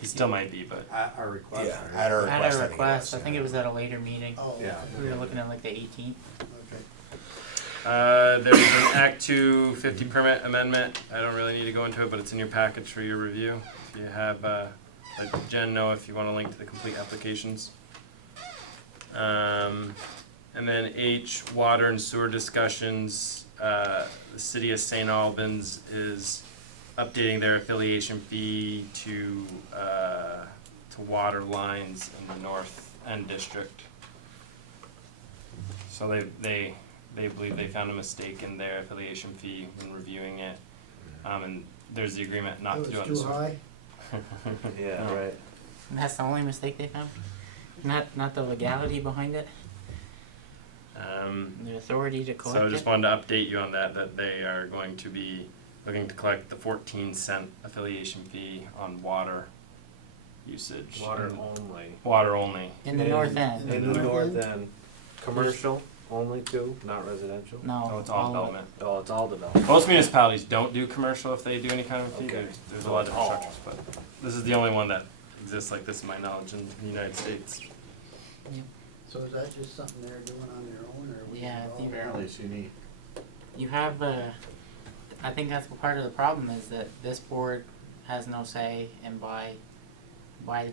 he still might be, but At our request. Yeah, right? at our At request. a request, I think it was at a later meeting. Oh, Yeah. We were looking at like the 18th. okay. there's an Act 2 50 permit amendment. I don't really need to go into it, but it's in your package for your review. If you have, let Jen know if you want to link to the complete applications. And then H, water and sewer discussions. The city of St. Albans is updating their affiliation fee to water lines in the North End District. So they believe they found a mistake in their affiliation fee when reviewing it. And there's the agreement not to do it. It was too high? Yeah, No. right. And that's the only mistake they found? Not the legality behind it? The authority to collect So I it? just wanted to update you on that they are going to be looking to collect the 14-cent affiliation fee on water usage. Water only. Water only. In the north end. In the north end, commercial only too, not residential? No. Oh, it's all development. Oh, it's all development. Most municipalities don't do commercial if they do any kind of fee. Okay. There's a lot of different structures, but this is the only one that exists like this, in my knowledge, in the United States. So is that just something they're doing on their own, or we Yeah, involved? Apparently it's unique. You have I think that's part of the problem is that this board has no say, and by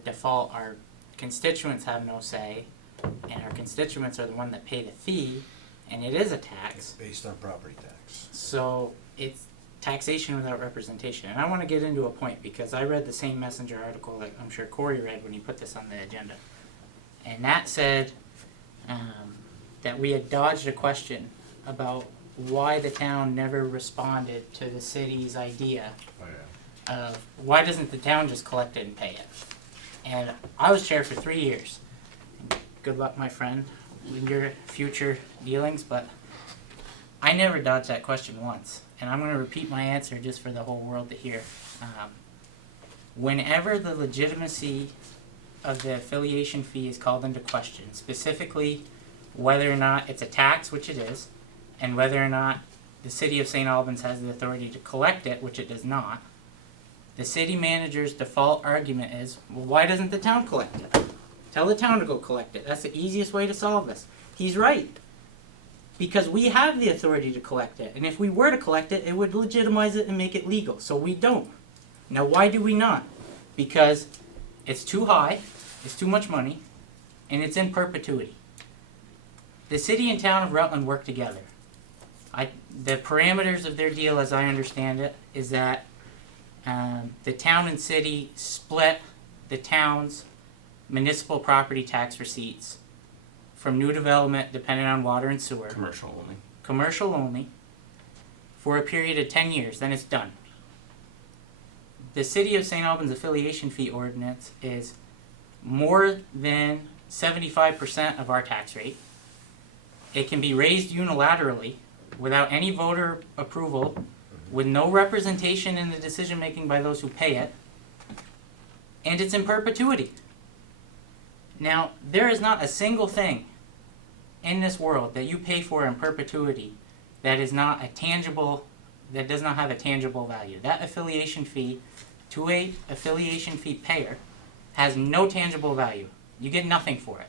default, our constituents have no say, and our constituents are the one that pay the fee, and it is a It's tax. based on property tax. So it's taxation without representation. And I want to get into a point because I read the same Messenger article that I'm sure Corey read when he put this on the agenda. And that said that we had dodged a question about why the town never responded to the city's idea Oh, yeah. of why doesn't the town just collect it and pay it? And I was chair for 3 years. Good luck, my friend, in your future dealings, but I never dodged that question once. And I'm going to repeat my answer just for the whole world to hear. Whenever the legitimacy of the affiliation fee is called into question, specifically whether or not it's a tax, which it is, and whether or not the city of St. Albans has the authority to collect it, which it does not, the city manager's default argument is, well, why doesn't the town collect it? Tell the town to go collect it. That's the easiest way to solve this. He's right. Because we have the authority to collect it. And if we were to collect it, it would legitimize it and make it legal. So we don't. Now, why do we not? Because it's too high, it's too much money, and it's in perpetuity. The city and town of Rutland work together. The parameters of their deal, as I understand it, is that the town and city split the town's municipal property tax receipts from new development depending on water and sewer. Commercial only. Commercial only, for a period of 10 years, then it's done. The City of St. Albans affiliation fee ordinance is more than 75% of our tax rate. It can be raised unilaterally without any voter approval, with no representation in the decision making by those who pay it, and it's in perpetuity. Now, there is not a single thing in this world that you pay for in perpetuity that is not a tangible, that does not have a tangible value. That affiliation fee to a affiliation fee payer has no tangible value. You get nothing for it.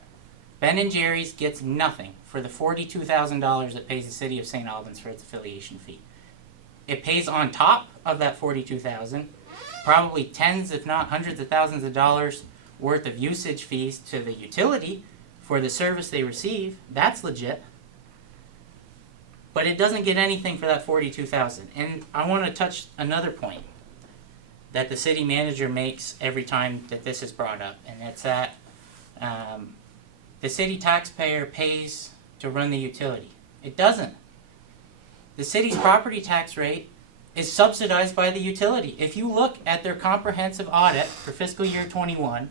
Ben & Jerry's gets nothing for the $42,000 it pays the city of St. Albans for its affiliation fee. It pays on top of that $42,000 probably tens, if not hundreds of thousands of dollars worth of usage fees to the utility for the service they receive. That's legit. But it doesn't get anything for that $42,000. And I want to touch another point that the city manager makes every time that this is brought up, and it's that the city taxpayer pays to run the utility. It doesn't. The city's property tax rate is subsidized by the utility. If you look at their comprehensive audit for fiscal year 21,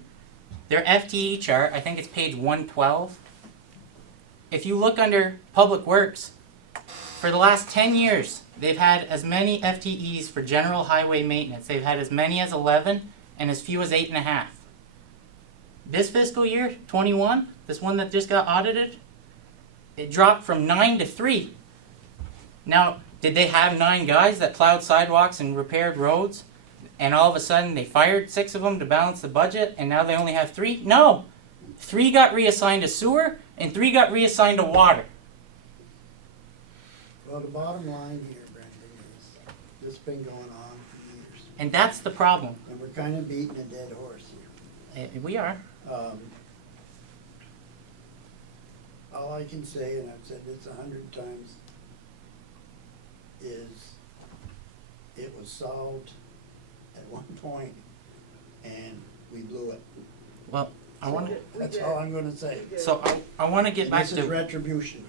their FTE chart, I think it's page 112. If you look under Public Works, for the last 10 years, they've had as many FTEs for general highway maintenance. They've had as many as 11 and as few as 8.5. This fiscal year, 21, this one that just got audited, it dropped from 9 to 3. Now, did they have 9 guys that plowed sidewalks and repaired roads, and all of a sudden they fired 6 of them to balance the budget, and now they only have 3? No. 3 got reassigned to sewer, and 3 got reassigned to water. Well, the bottom line here, Brendan, is this has been going on for years. And that's the problem. And we're kind of beating a dead horse here. We are. All I can say, and I've said this 100 times, is it was solved at one point and we blew it. Well, I want to. That's all I'm gonna say. So I want to get And back this to is retribution.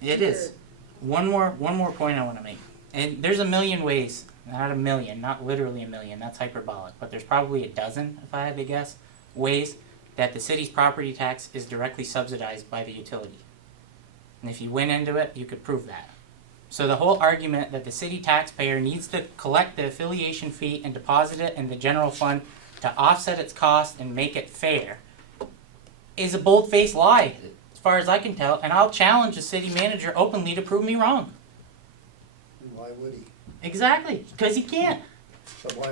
It is. One more point I want to make. And there's a million ways, not a million, not literally a million, that's hyperbolic, but there's probably a dozen, if I had to guess, ways that the city's property tax is directly subsidized by the utility. And if you went into it, you could prove that. So the whole argument that the city taxpayer needs to collect the affiliation fee and deposit it in the general fund to offset its cost and make it fair is a bold-faced lie, as far as I can tell, and I'll challenge the city manager openly to prove me wrong. And why would he? Exactly, because he can't. But why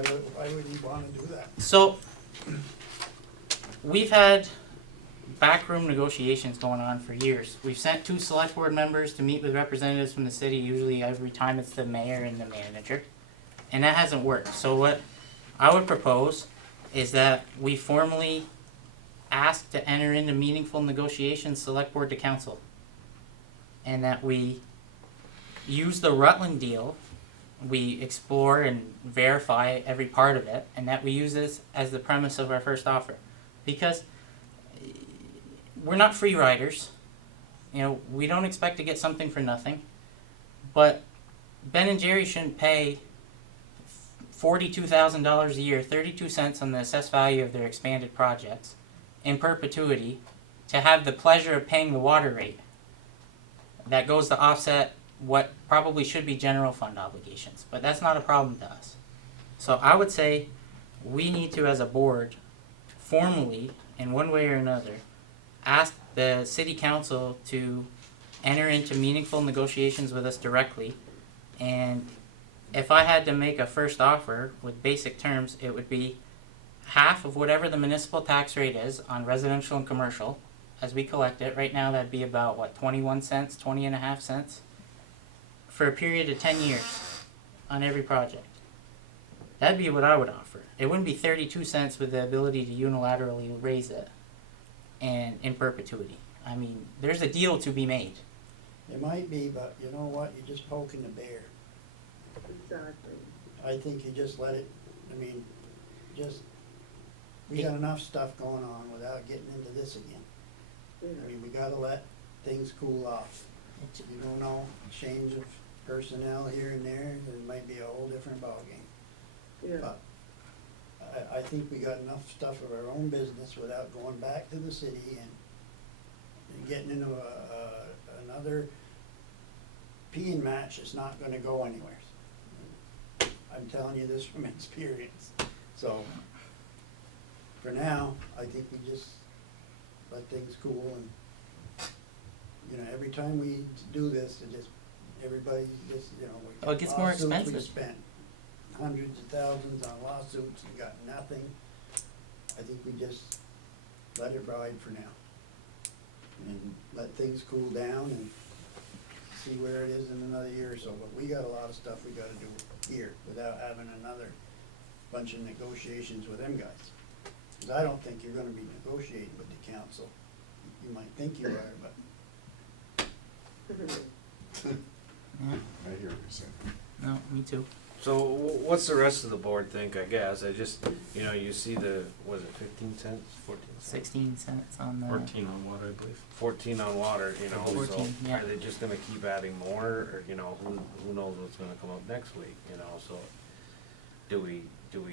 would he wanna do that? So, we've had backroom negotiations going on for years. We've sent 2 select board members to meet with representatives from the city, usually every time it's the mayor and the manager, and that hasn't worked. So what I would propose is that we formally ask to enter into meaningful negotiations, select board to council, and that we use the Rutland deal, we explore and verify every part of it, and that we use this as the premise of our first offer. Because we're not free riders. You know, we don't expect to get something for nothing. But Ben and Jerry shouldn't pay $42,000 a year, 32 cents on the assessed value of their expanded projects, in perpetuity, to have the pleasure of paying the water rate that goes to offset what probably should be general fund obligations. But that's not a problem to us. So I would say we need to, as a board, formally, in one way or another, ask the city council to enter into meaningful negotiations with us directly. And if I had to make a first offer with basic terms, it would be half of whatever the municipal tax rate is on residential and commercial as we collect it. Right now that'd be about, what, 21 cents, 20.5 cents? For a period of 10 years on every project. That'd be what I would offer. It wouldn't be 32 cents with the ability to unilaterally raise it and in perpetuity. I mean, there's a deal to be made. It might be, but you know what, you're just poking the bear. Exactly. I think you just let it, I mean, we got enough stuff going on without getting into this again. I mean, we gotta let things cool off. You don't know, change of personnel here and there, it might be a whole different ballgame. Yeah. But I think we got enough stuff of our own business without going back to the city and getting into another peeing match is not gonna go anywhere. I'm telling you this from experience. So, for now, I think we just let things cool and, you know, every time we do this, everybody just, you know, we Oh, it gets more lawsuits, we expensive. spent hundreds of thousands on lawsuits and got nothing. I think we just let it ride for now. And let things cool down and see where it is in another year or so. But we got a lot of stuff we gotta do here without having another bunch of negotiations with them guys. Cause I don't think you're gonna be negotiating with the council. You might think you are, but I hear what you're saying. No, me too. So what's the rest of the board think, I guess? I just, you know, you see the, was it 15 cents, 14 cents? 16 cents on the... 14 on water, I believe. 14 on water, you know, 14, so yeah. are they just gonna keep adding more, or, you know, who knows what's gonna come up next week, you know, so do we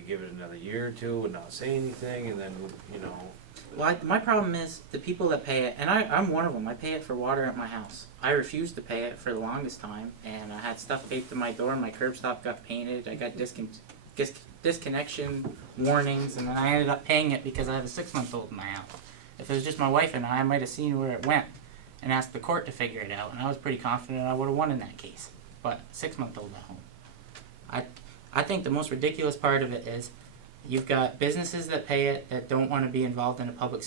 give it another year or two and not say anything, and then, you know? Well, my problem is the people that pay it, and I'm one of them. I pay it for water at my house. I refused to pay it for the longest time, and I had stuff taped to my door. My curb stop got painted. I got disconnection warnings, and then I ended up paying it because I have a 6-month-old in my house. If it was just my wife and I might have seen where it went and asked the court to figure it out, and I was pretty confident I would have won in that case. But 6-month-old at home. I think the most ridiculous part of it is you've got businesses that pay it that don't want to be involved in a public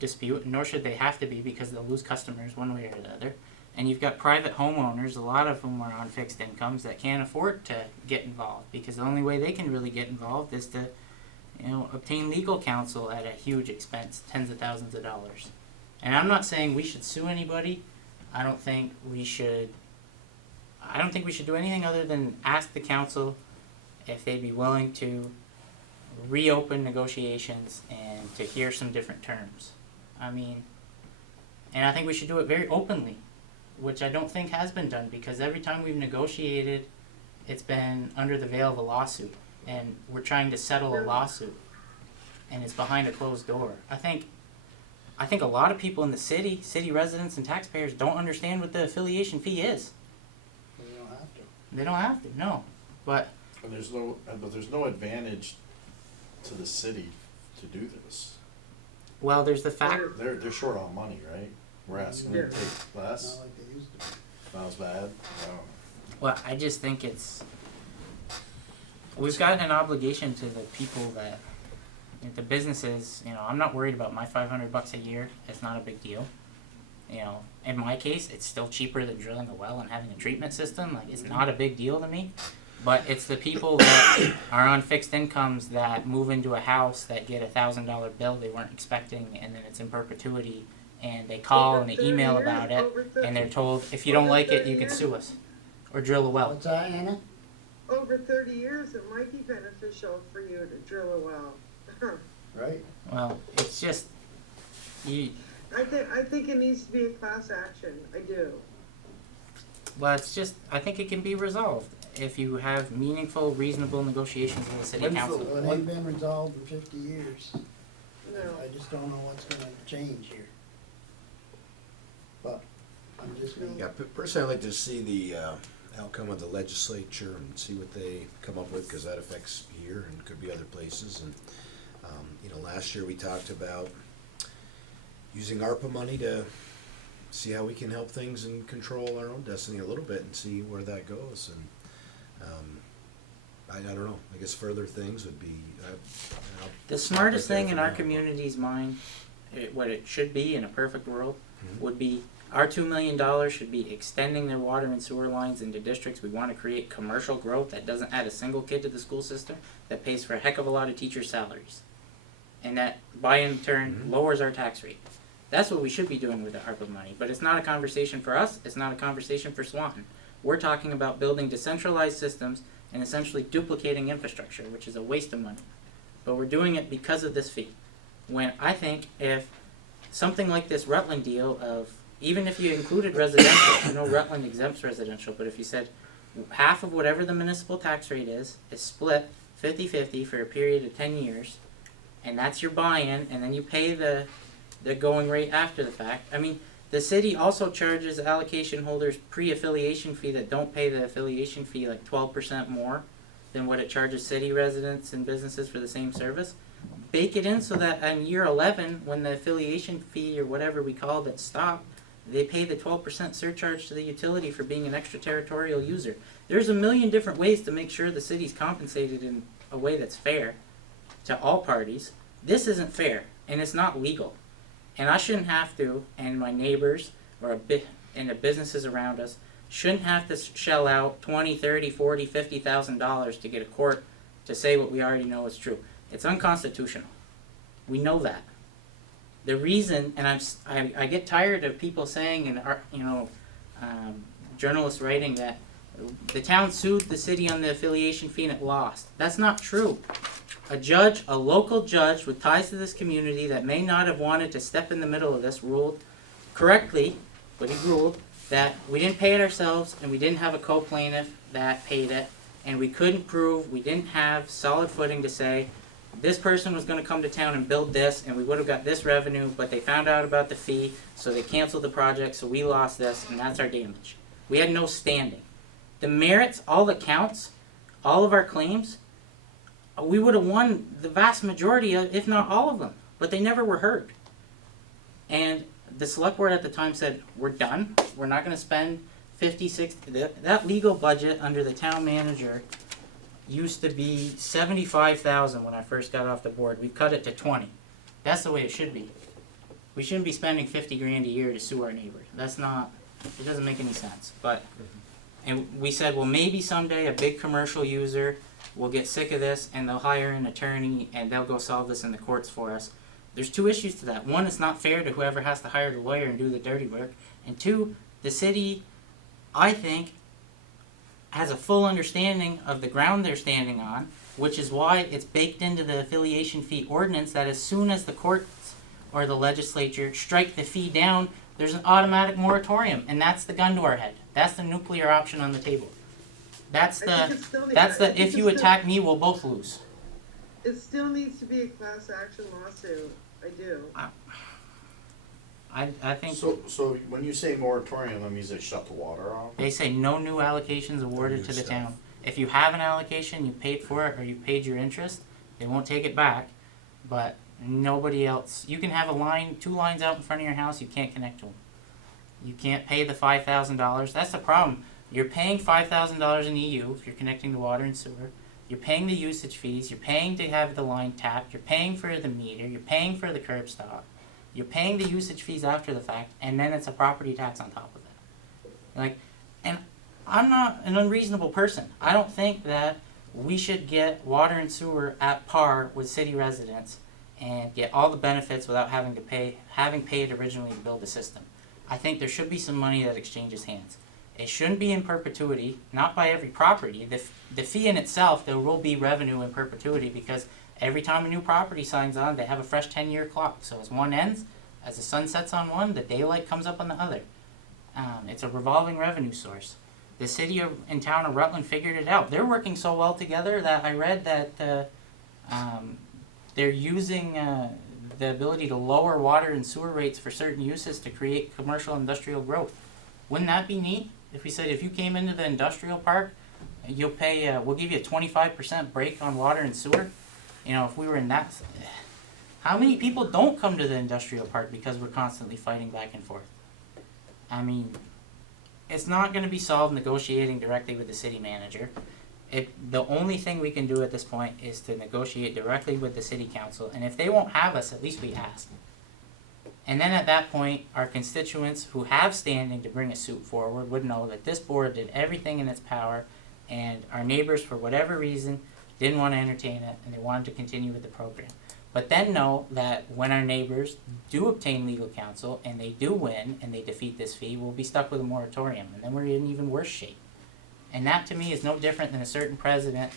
dispute, nor should they have to be because they'll lose customers one way or the other. And you've got private homeowners, a lot of whom are on fixed incomes, that can't afford to get involved because the only way they can really get involved is to, you know, obtain legal counsel at a huge expense, tens of thousands of dollars. And I'm not saying we should sue anybody. I don't think we should do anything other than ask the council if they'd be willing to reopen negotiations and to hear some different terms. I mean, and I think we should do it very openly, which I don't think has been done because every time we've negotiated, it's been under the veil of a lawsuit, and we're trying to settle a lawsuit, and it's behind a closed door. I think a lot of people in the city residents and taxpayers don't understand what the affiliation fee is. we don't have to. They don't have to, no. But There's no advantage to the city to do this. well, there's the fact. They're short on money, right? We're asking them to take Not less. like they used to. Sounds bad. Well, I just think we've got an obligation to the people that, the businesses, I'm not worried about my $500 a year. It's not a big deal. In my case, it's still cheaper than drilling a well and having a treatment system. Like, it's not a big deal to me. But it's the people that are on fixed incomes that move into a house that get a $1,000 bill they weren't expecting, and then it's in perpetuity, and they call and they email about it, and they're told, if you don't like it, you can sue us or drill a well. What's that, Anna? Over 30 years, it might be beneficial for you to drill a well. Right? Well, it's just, I think it needs to be a class action. I do. I think it can be resolved if you have meaningful, reasonable negotiations with the city council. Well, it ain't been resolved in 50 years. No. I just don't know what's gonna change here. But I'm just being. Yeah, personally, I'd like to see the outcome of the legislature and see what they come up with, because that affects here and could be other places. And last year we talked about using ARPA money to see how we can help things and control our own destiny a little bit and see where that goes. And I don't know. I guess further things would be The smartest thing in our community's mind, what it should be in a perfect world, would be our $2 million should be extending their water and sewer lines into districts. We want to create commercial growth that doesn't add a single kid to the school system, that pays for a heck of a lot of teachers' salaries, and that by in turn lowers our tax rate. That's what we should be doing with the ARPA money. But it's not a conversation for us. It's not a conversation for Swanton. We're talking about building decentralized systems and essentially duplicating infrastructure, which is a waste of money. But we're doing it because of this fee. When I think if something like this Rutland deal of, even if you included residential, I know Rutland exempts residential, but if you said half of whatever the municipal tax rate is split 50-50 for a period of 10 years, and that's your buy-in, and then you pay the going rate after the fact. I mean, the city also charges allocation holders pre-affiliation fee that don't pay the affiliation fee like 12% more than what it charges city residents and businesses for the same service. Bake it in so that on year 11, when the affiliation fee or whatever we called it stopped, they pay the 12% surcharge to the utility for being an extraterritorial user. There's a million different ways to make sure the city's compensated in a way that's fair to all parties. This isn't fair, and it's not legal. And I shouldn't have to, and my neighbors and the businesses around us shouldn't have to shell out $20, $30, $40, $50,000 to get a court to say what we already know is true. It's unconstitutional. We know that. The reason, and I get tired of people saying, and journalists writing that the town sued the city on the affiliation fee and it lost. That's not true. A local judge with ties to this community that may not have wanted to step in the middle of this ruled correctly, but he ruled that we didn't pay it ourselves and we didn't have a co-plaintiff that paid it, and we couldn't prove, we didn't have solid footing to say this person was going to come to town and build this and we would have got this revenue, but they found out about the fee, so they canceled the project, so we lost this, and that's our damage. We had no standing. The merits, all the counts, all of our claims, we would have won the vast majority of, if not all of them, but they never were heard. And the select board at the time said, we're done. We're not going to spend 50, 60, that legal budget under the town manager used to be $75,000 when I first got off the board. We've cut it to 20. That's the way it should be. We shouldn't be spending 50 grand a year to sue our neighbor. That's not, it doesn't make any sense. But, and we said, well, maybe someday a big commercial user will get sick of this and they'll hire an attorney and they'll go solve this in the courts for us. There's two issues to that. One, it's not fair to whoever has to hire the lawyer and do the dirty work. And two, the city, I think, has a full understanding of the ground they're standing on, which is why it's baked into the affiliation fee ordinance that as soon as the courts or the legislature strike the fee down, there's an automatic moratorium, and that's the gun to our head. That's the nuclear option on the table. That's the if you attack me, we'll both lose. It still needs to be a class action lawsuit. I do. I think So when you say moratorium, that means they shut the water off? they say no new allocations awarded to the town. If you have an allocation, you paid for it or you paid your interest, they won't take it back. But nobody else. You can have a line, 2 lines out in front of your house, you can't connect to them. You can't pay the $5,000. That's the problem. You're paying $5,000 in EU if you're connecting to water and sewer. You're paying the usage fees. You're paying to have the line tapped. You're paying for the meter. You're paying for the curb stop. You're paying the usage fees after the fact, and then it's a property tax on top of it. Like, and I'm not an unreasonable person. I don't think that we should get water and sewer at par with city residents and get all the benefits without having paid originally to build the system. I think there should be some money that exchanges hands. It shouldn't be in perpetuity, not by every property. The fee in itself, there will be revenue in perpetuity because every time a new property signs on, they have a fresh 10-year clock. So as one ends, as the sun sets on one, the daylight comes up on the other. It's a revolving revenue source. The city and town of Rutland figured it out. They're working so well together that I read that they're using the ability to lower water and sewer rates for certain uses to create commercial industrial growth. Wouldn't that be neat? If we said if you came into the industrial park, you'll pay, we'll give you a 25% break on water and sewer. You know, if we were in that, how many people don't come to the industrial park because we're constantly fighting back and forth? I mean, it's not going to be solved negotiating directly with the city manager. The only thing we can do at this point is to negotiate directly with the city council, and if they won't have us, at least we ask. And then at that point, our constituents who have standing to bring a suit forward would know that this board did everything in its power, and our neighbors, for whatever reason, didn't want to entertain it, and they wanted to continue with the program. But then know that when our neighbors do obtain legal counsel, and they do win, and they defeat this fee, we'll be stuck with a moratorium, and then we're in even worse shape. And that, to me, is no different than a certain president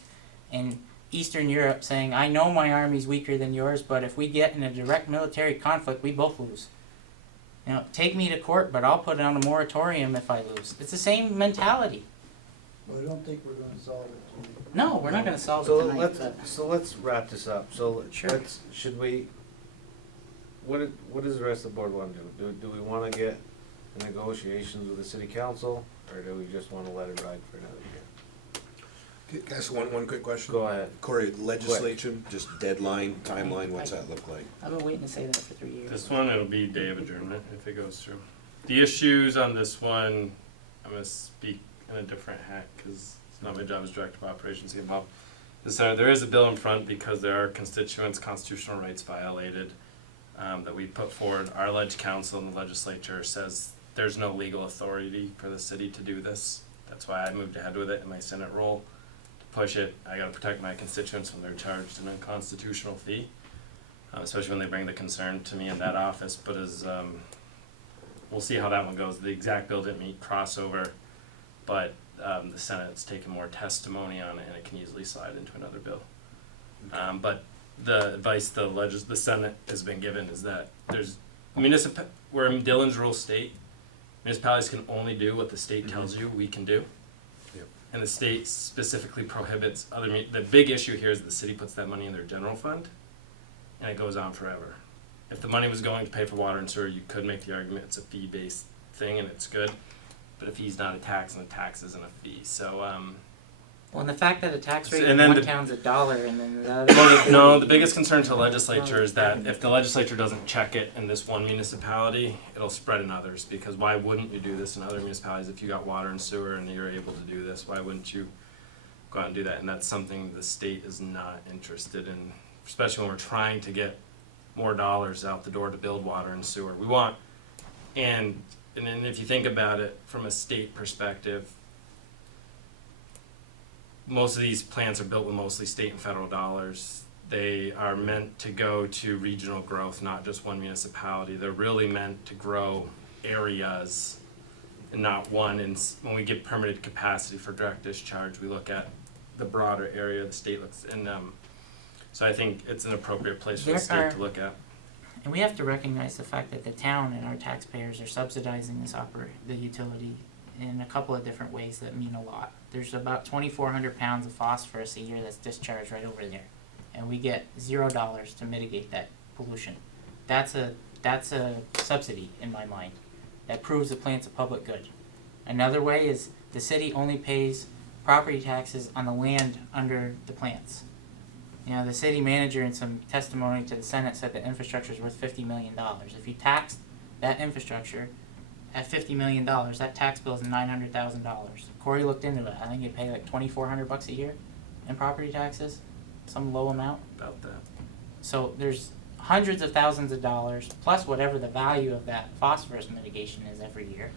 in Eastern Europe saying, I know my army's weaker than yours, but if we get in a direct military conflict, we both lose. You know, take me to court, but I'll put it on a moratorium if I lose. It's the same mentality. Well, I don't think we're gonna solve it tonight. No, we're not going to solve So it tonight. let's wrap this up. So Sure. should we, what does the rest of the board want to do? Do we want to get negotiations with the city council, or do we just want to let it ride for another year? Can I ask one quick question? Go ahead. Corey, legislation, just deadline, timeline, what's that look like? I've been waiting to say that for 3 years. This one, it'll be day of adjournment if it goes through. The issues on this one, I'm gonna speak in a different hat because it's not my job as director of operations to get involved. There is a bill in front because there are constituents' constitutional rights violated that we put forward. Our ledge council in the legislature says there's no legal authority for the city to do this. That's why I moved ahead with it in my Senate role. To push it, I gotta protect my constituents when they're charged an unconstitutional fee, especially when they bring the concern to me in that office. But as we'll see how that one goes. The exact bill didn't meet crossover, but the Senate's taken more testimony on it, and it can easily slide into another bill. But the advice the Senate has been given is that there's we're in Dillon's rural state. Municipalities can only do what the state tells you we can do. Yep. And the state specifically prohibits the big issue here is that the city puts that money in their general fund, and it goes on forever. If the money was going to pay for water and sewer, you could make the argument it's a fee-based thing and it's good. But a fee's not a tax, and a tax isn't a fee. So, Well, and the fact that a tax rate And in then one the- town's $1 and then the other. no, the biggest concern to the legislature is that if the legislature doesn't check it in this one municipality, it'll spread in others. Because why wouldn't you do this in other municipalities if you got water and sewer and you're able to do this? Why wouldn't you go out and do that? And that's something the state is not interested in, especially when we're trying to get more dollars out the door to build water and sewer. We want, and then if you think about it from a state perspective, most of these plants are built with mostly state and federal dollars. They are meant to go to regional growth, not just one municipality. They're really meant to grow areas and not one. And when we get permitted capacity for direct discharge, we look at the broader area the state looks. And so I think it's an appropriate place for the state to look at. And we have to recognize the fact that the town and our taxpayers are subsidizing the utility in a couple of different ways that mean a lot. There's about 2,400 pounds of phosphorus a year that's discharged right over there, and we get $0 to mitigate that pollution. That's a subsidy in my mind. That proves the plant's a public good. Another way is the city only pays property taxes on the land under the plants. You know, the city manager in some testimony to the Senate said that infrastructure is worth $50 million. If you taxed that infrastructure, at $50 million, that tax bill is $900,000. Corey looked into it. I think you pay like $2,400 a year in property taxes, some low amount. About that. So there's hundreds of thousands of dollars plus whatever the value of that phosphorus mitigation is every year.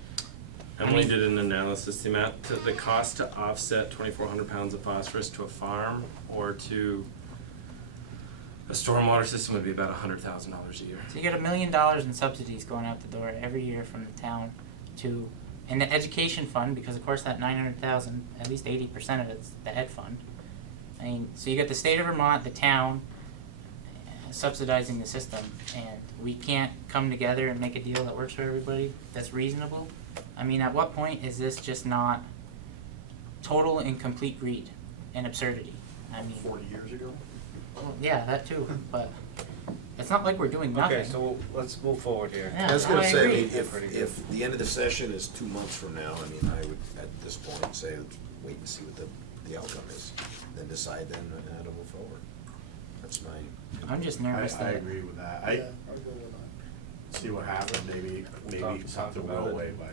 Emily did an analysis, the cost to offset 2,400 pounds of phosphorus to a farm or to a stormwater system would be about $100,000 a year. So you get $1 million in subsidies going out the door every year from the town to, and the education fund, because of course that 900,000, at least 80% of it's the ed fund. I mean, so you get the state of Vermont, the town, subsidizing the system, and we can't come together and make a deal that works for everybody, that's reasonable. I mean, at what point is this just not total and complete greed and absurdity? I mean, 40 years ago? yeah, that too, but it's not like we're doing nothing. Okay, so let's move forward here. Yeah, I was gonna I say, I agree. mean, if the end of the session is 2 months from now, I mean, I would, at this point, say, let's wait and see what the outcome is, then decide then how to move forward. That's my. I'm just nervous I that agree with that. Yeah, I'll go with that. See what happens, maybe talk something about will it. weigh by.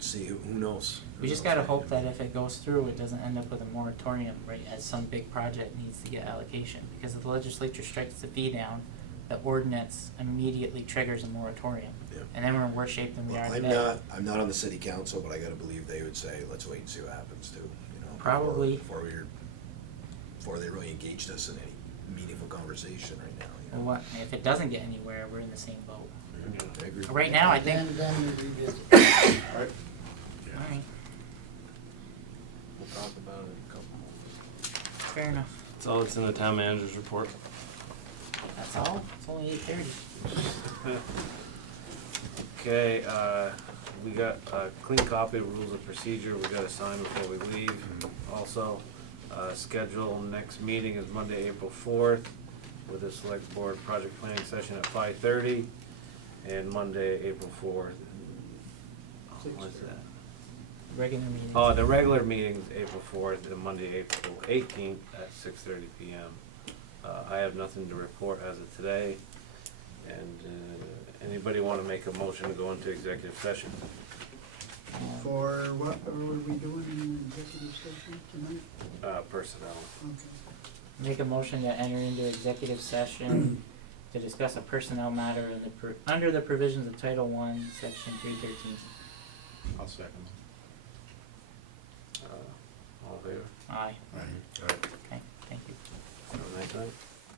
See, who knows? we just gotta hope that if it goes through, it doesn't end up with a moratorium, right, as some big project needs to get allocation. Because if the legislature strikes the fee down, the ordinance immediately triggers a moratorium. Yeah. And then we're in worse shape than we are Well, today. I'm not on the city council, but I gotta believe they would say, let's wait and see what happens too, you know. Probably. Before they really engaged us in any meaningful conversation right now, you Well, know. what, if it doesn't get anywhere, we're in the same boat. I agree. Right now, I think, Then we revisit. All right. alright, We'll talk about it in a couple months. fair enough. That's all that's in the town manager's report. That's all? It's only 8:30. Okay, we got a clean copy of rules of procedure we gotta sign before we leave. Also, schedule next meeting is Monday, April 4th, with a select board project planning session at 5:30, and Monday, April 4th. What's that? Regular meetings. Oh, the regular meeting's April 4th, and Monday, April 18th at 6:30 PM. I have nothing to report as of today, and anybody want to make a motion to go into executive session? For what are we doing in executive session tonight? Personnel. Okay. Make a motion to enter into executive session to discuss a personnel matter in under the provisions of Title I, Section 313. I'll second. All in favor? Aye. All right. Okay, thank you. Have a nice night.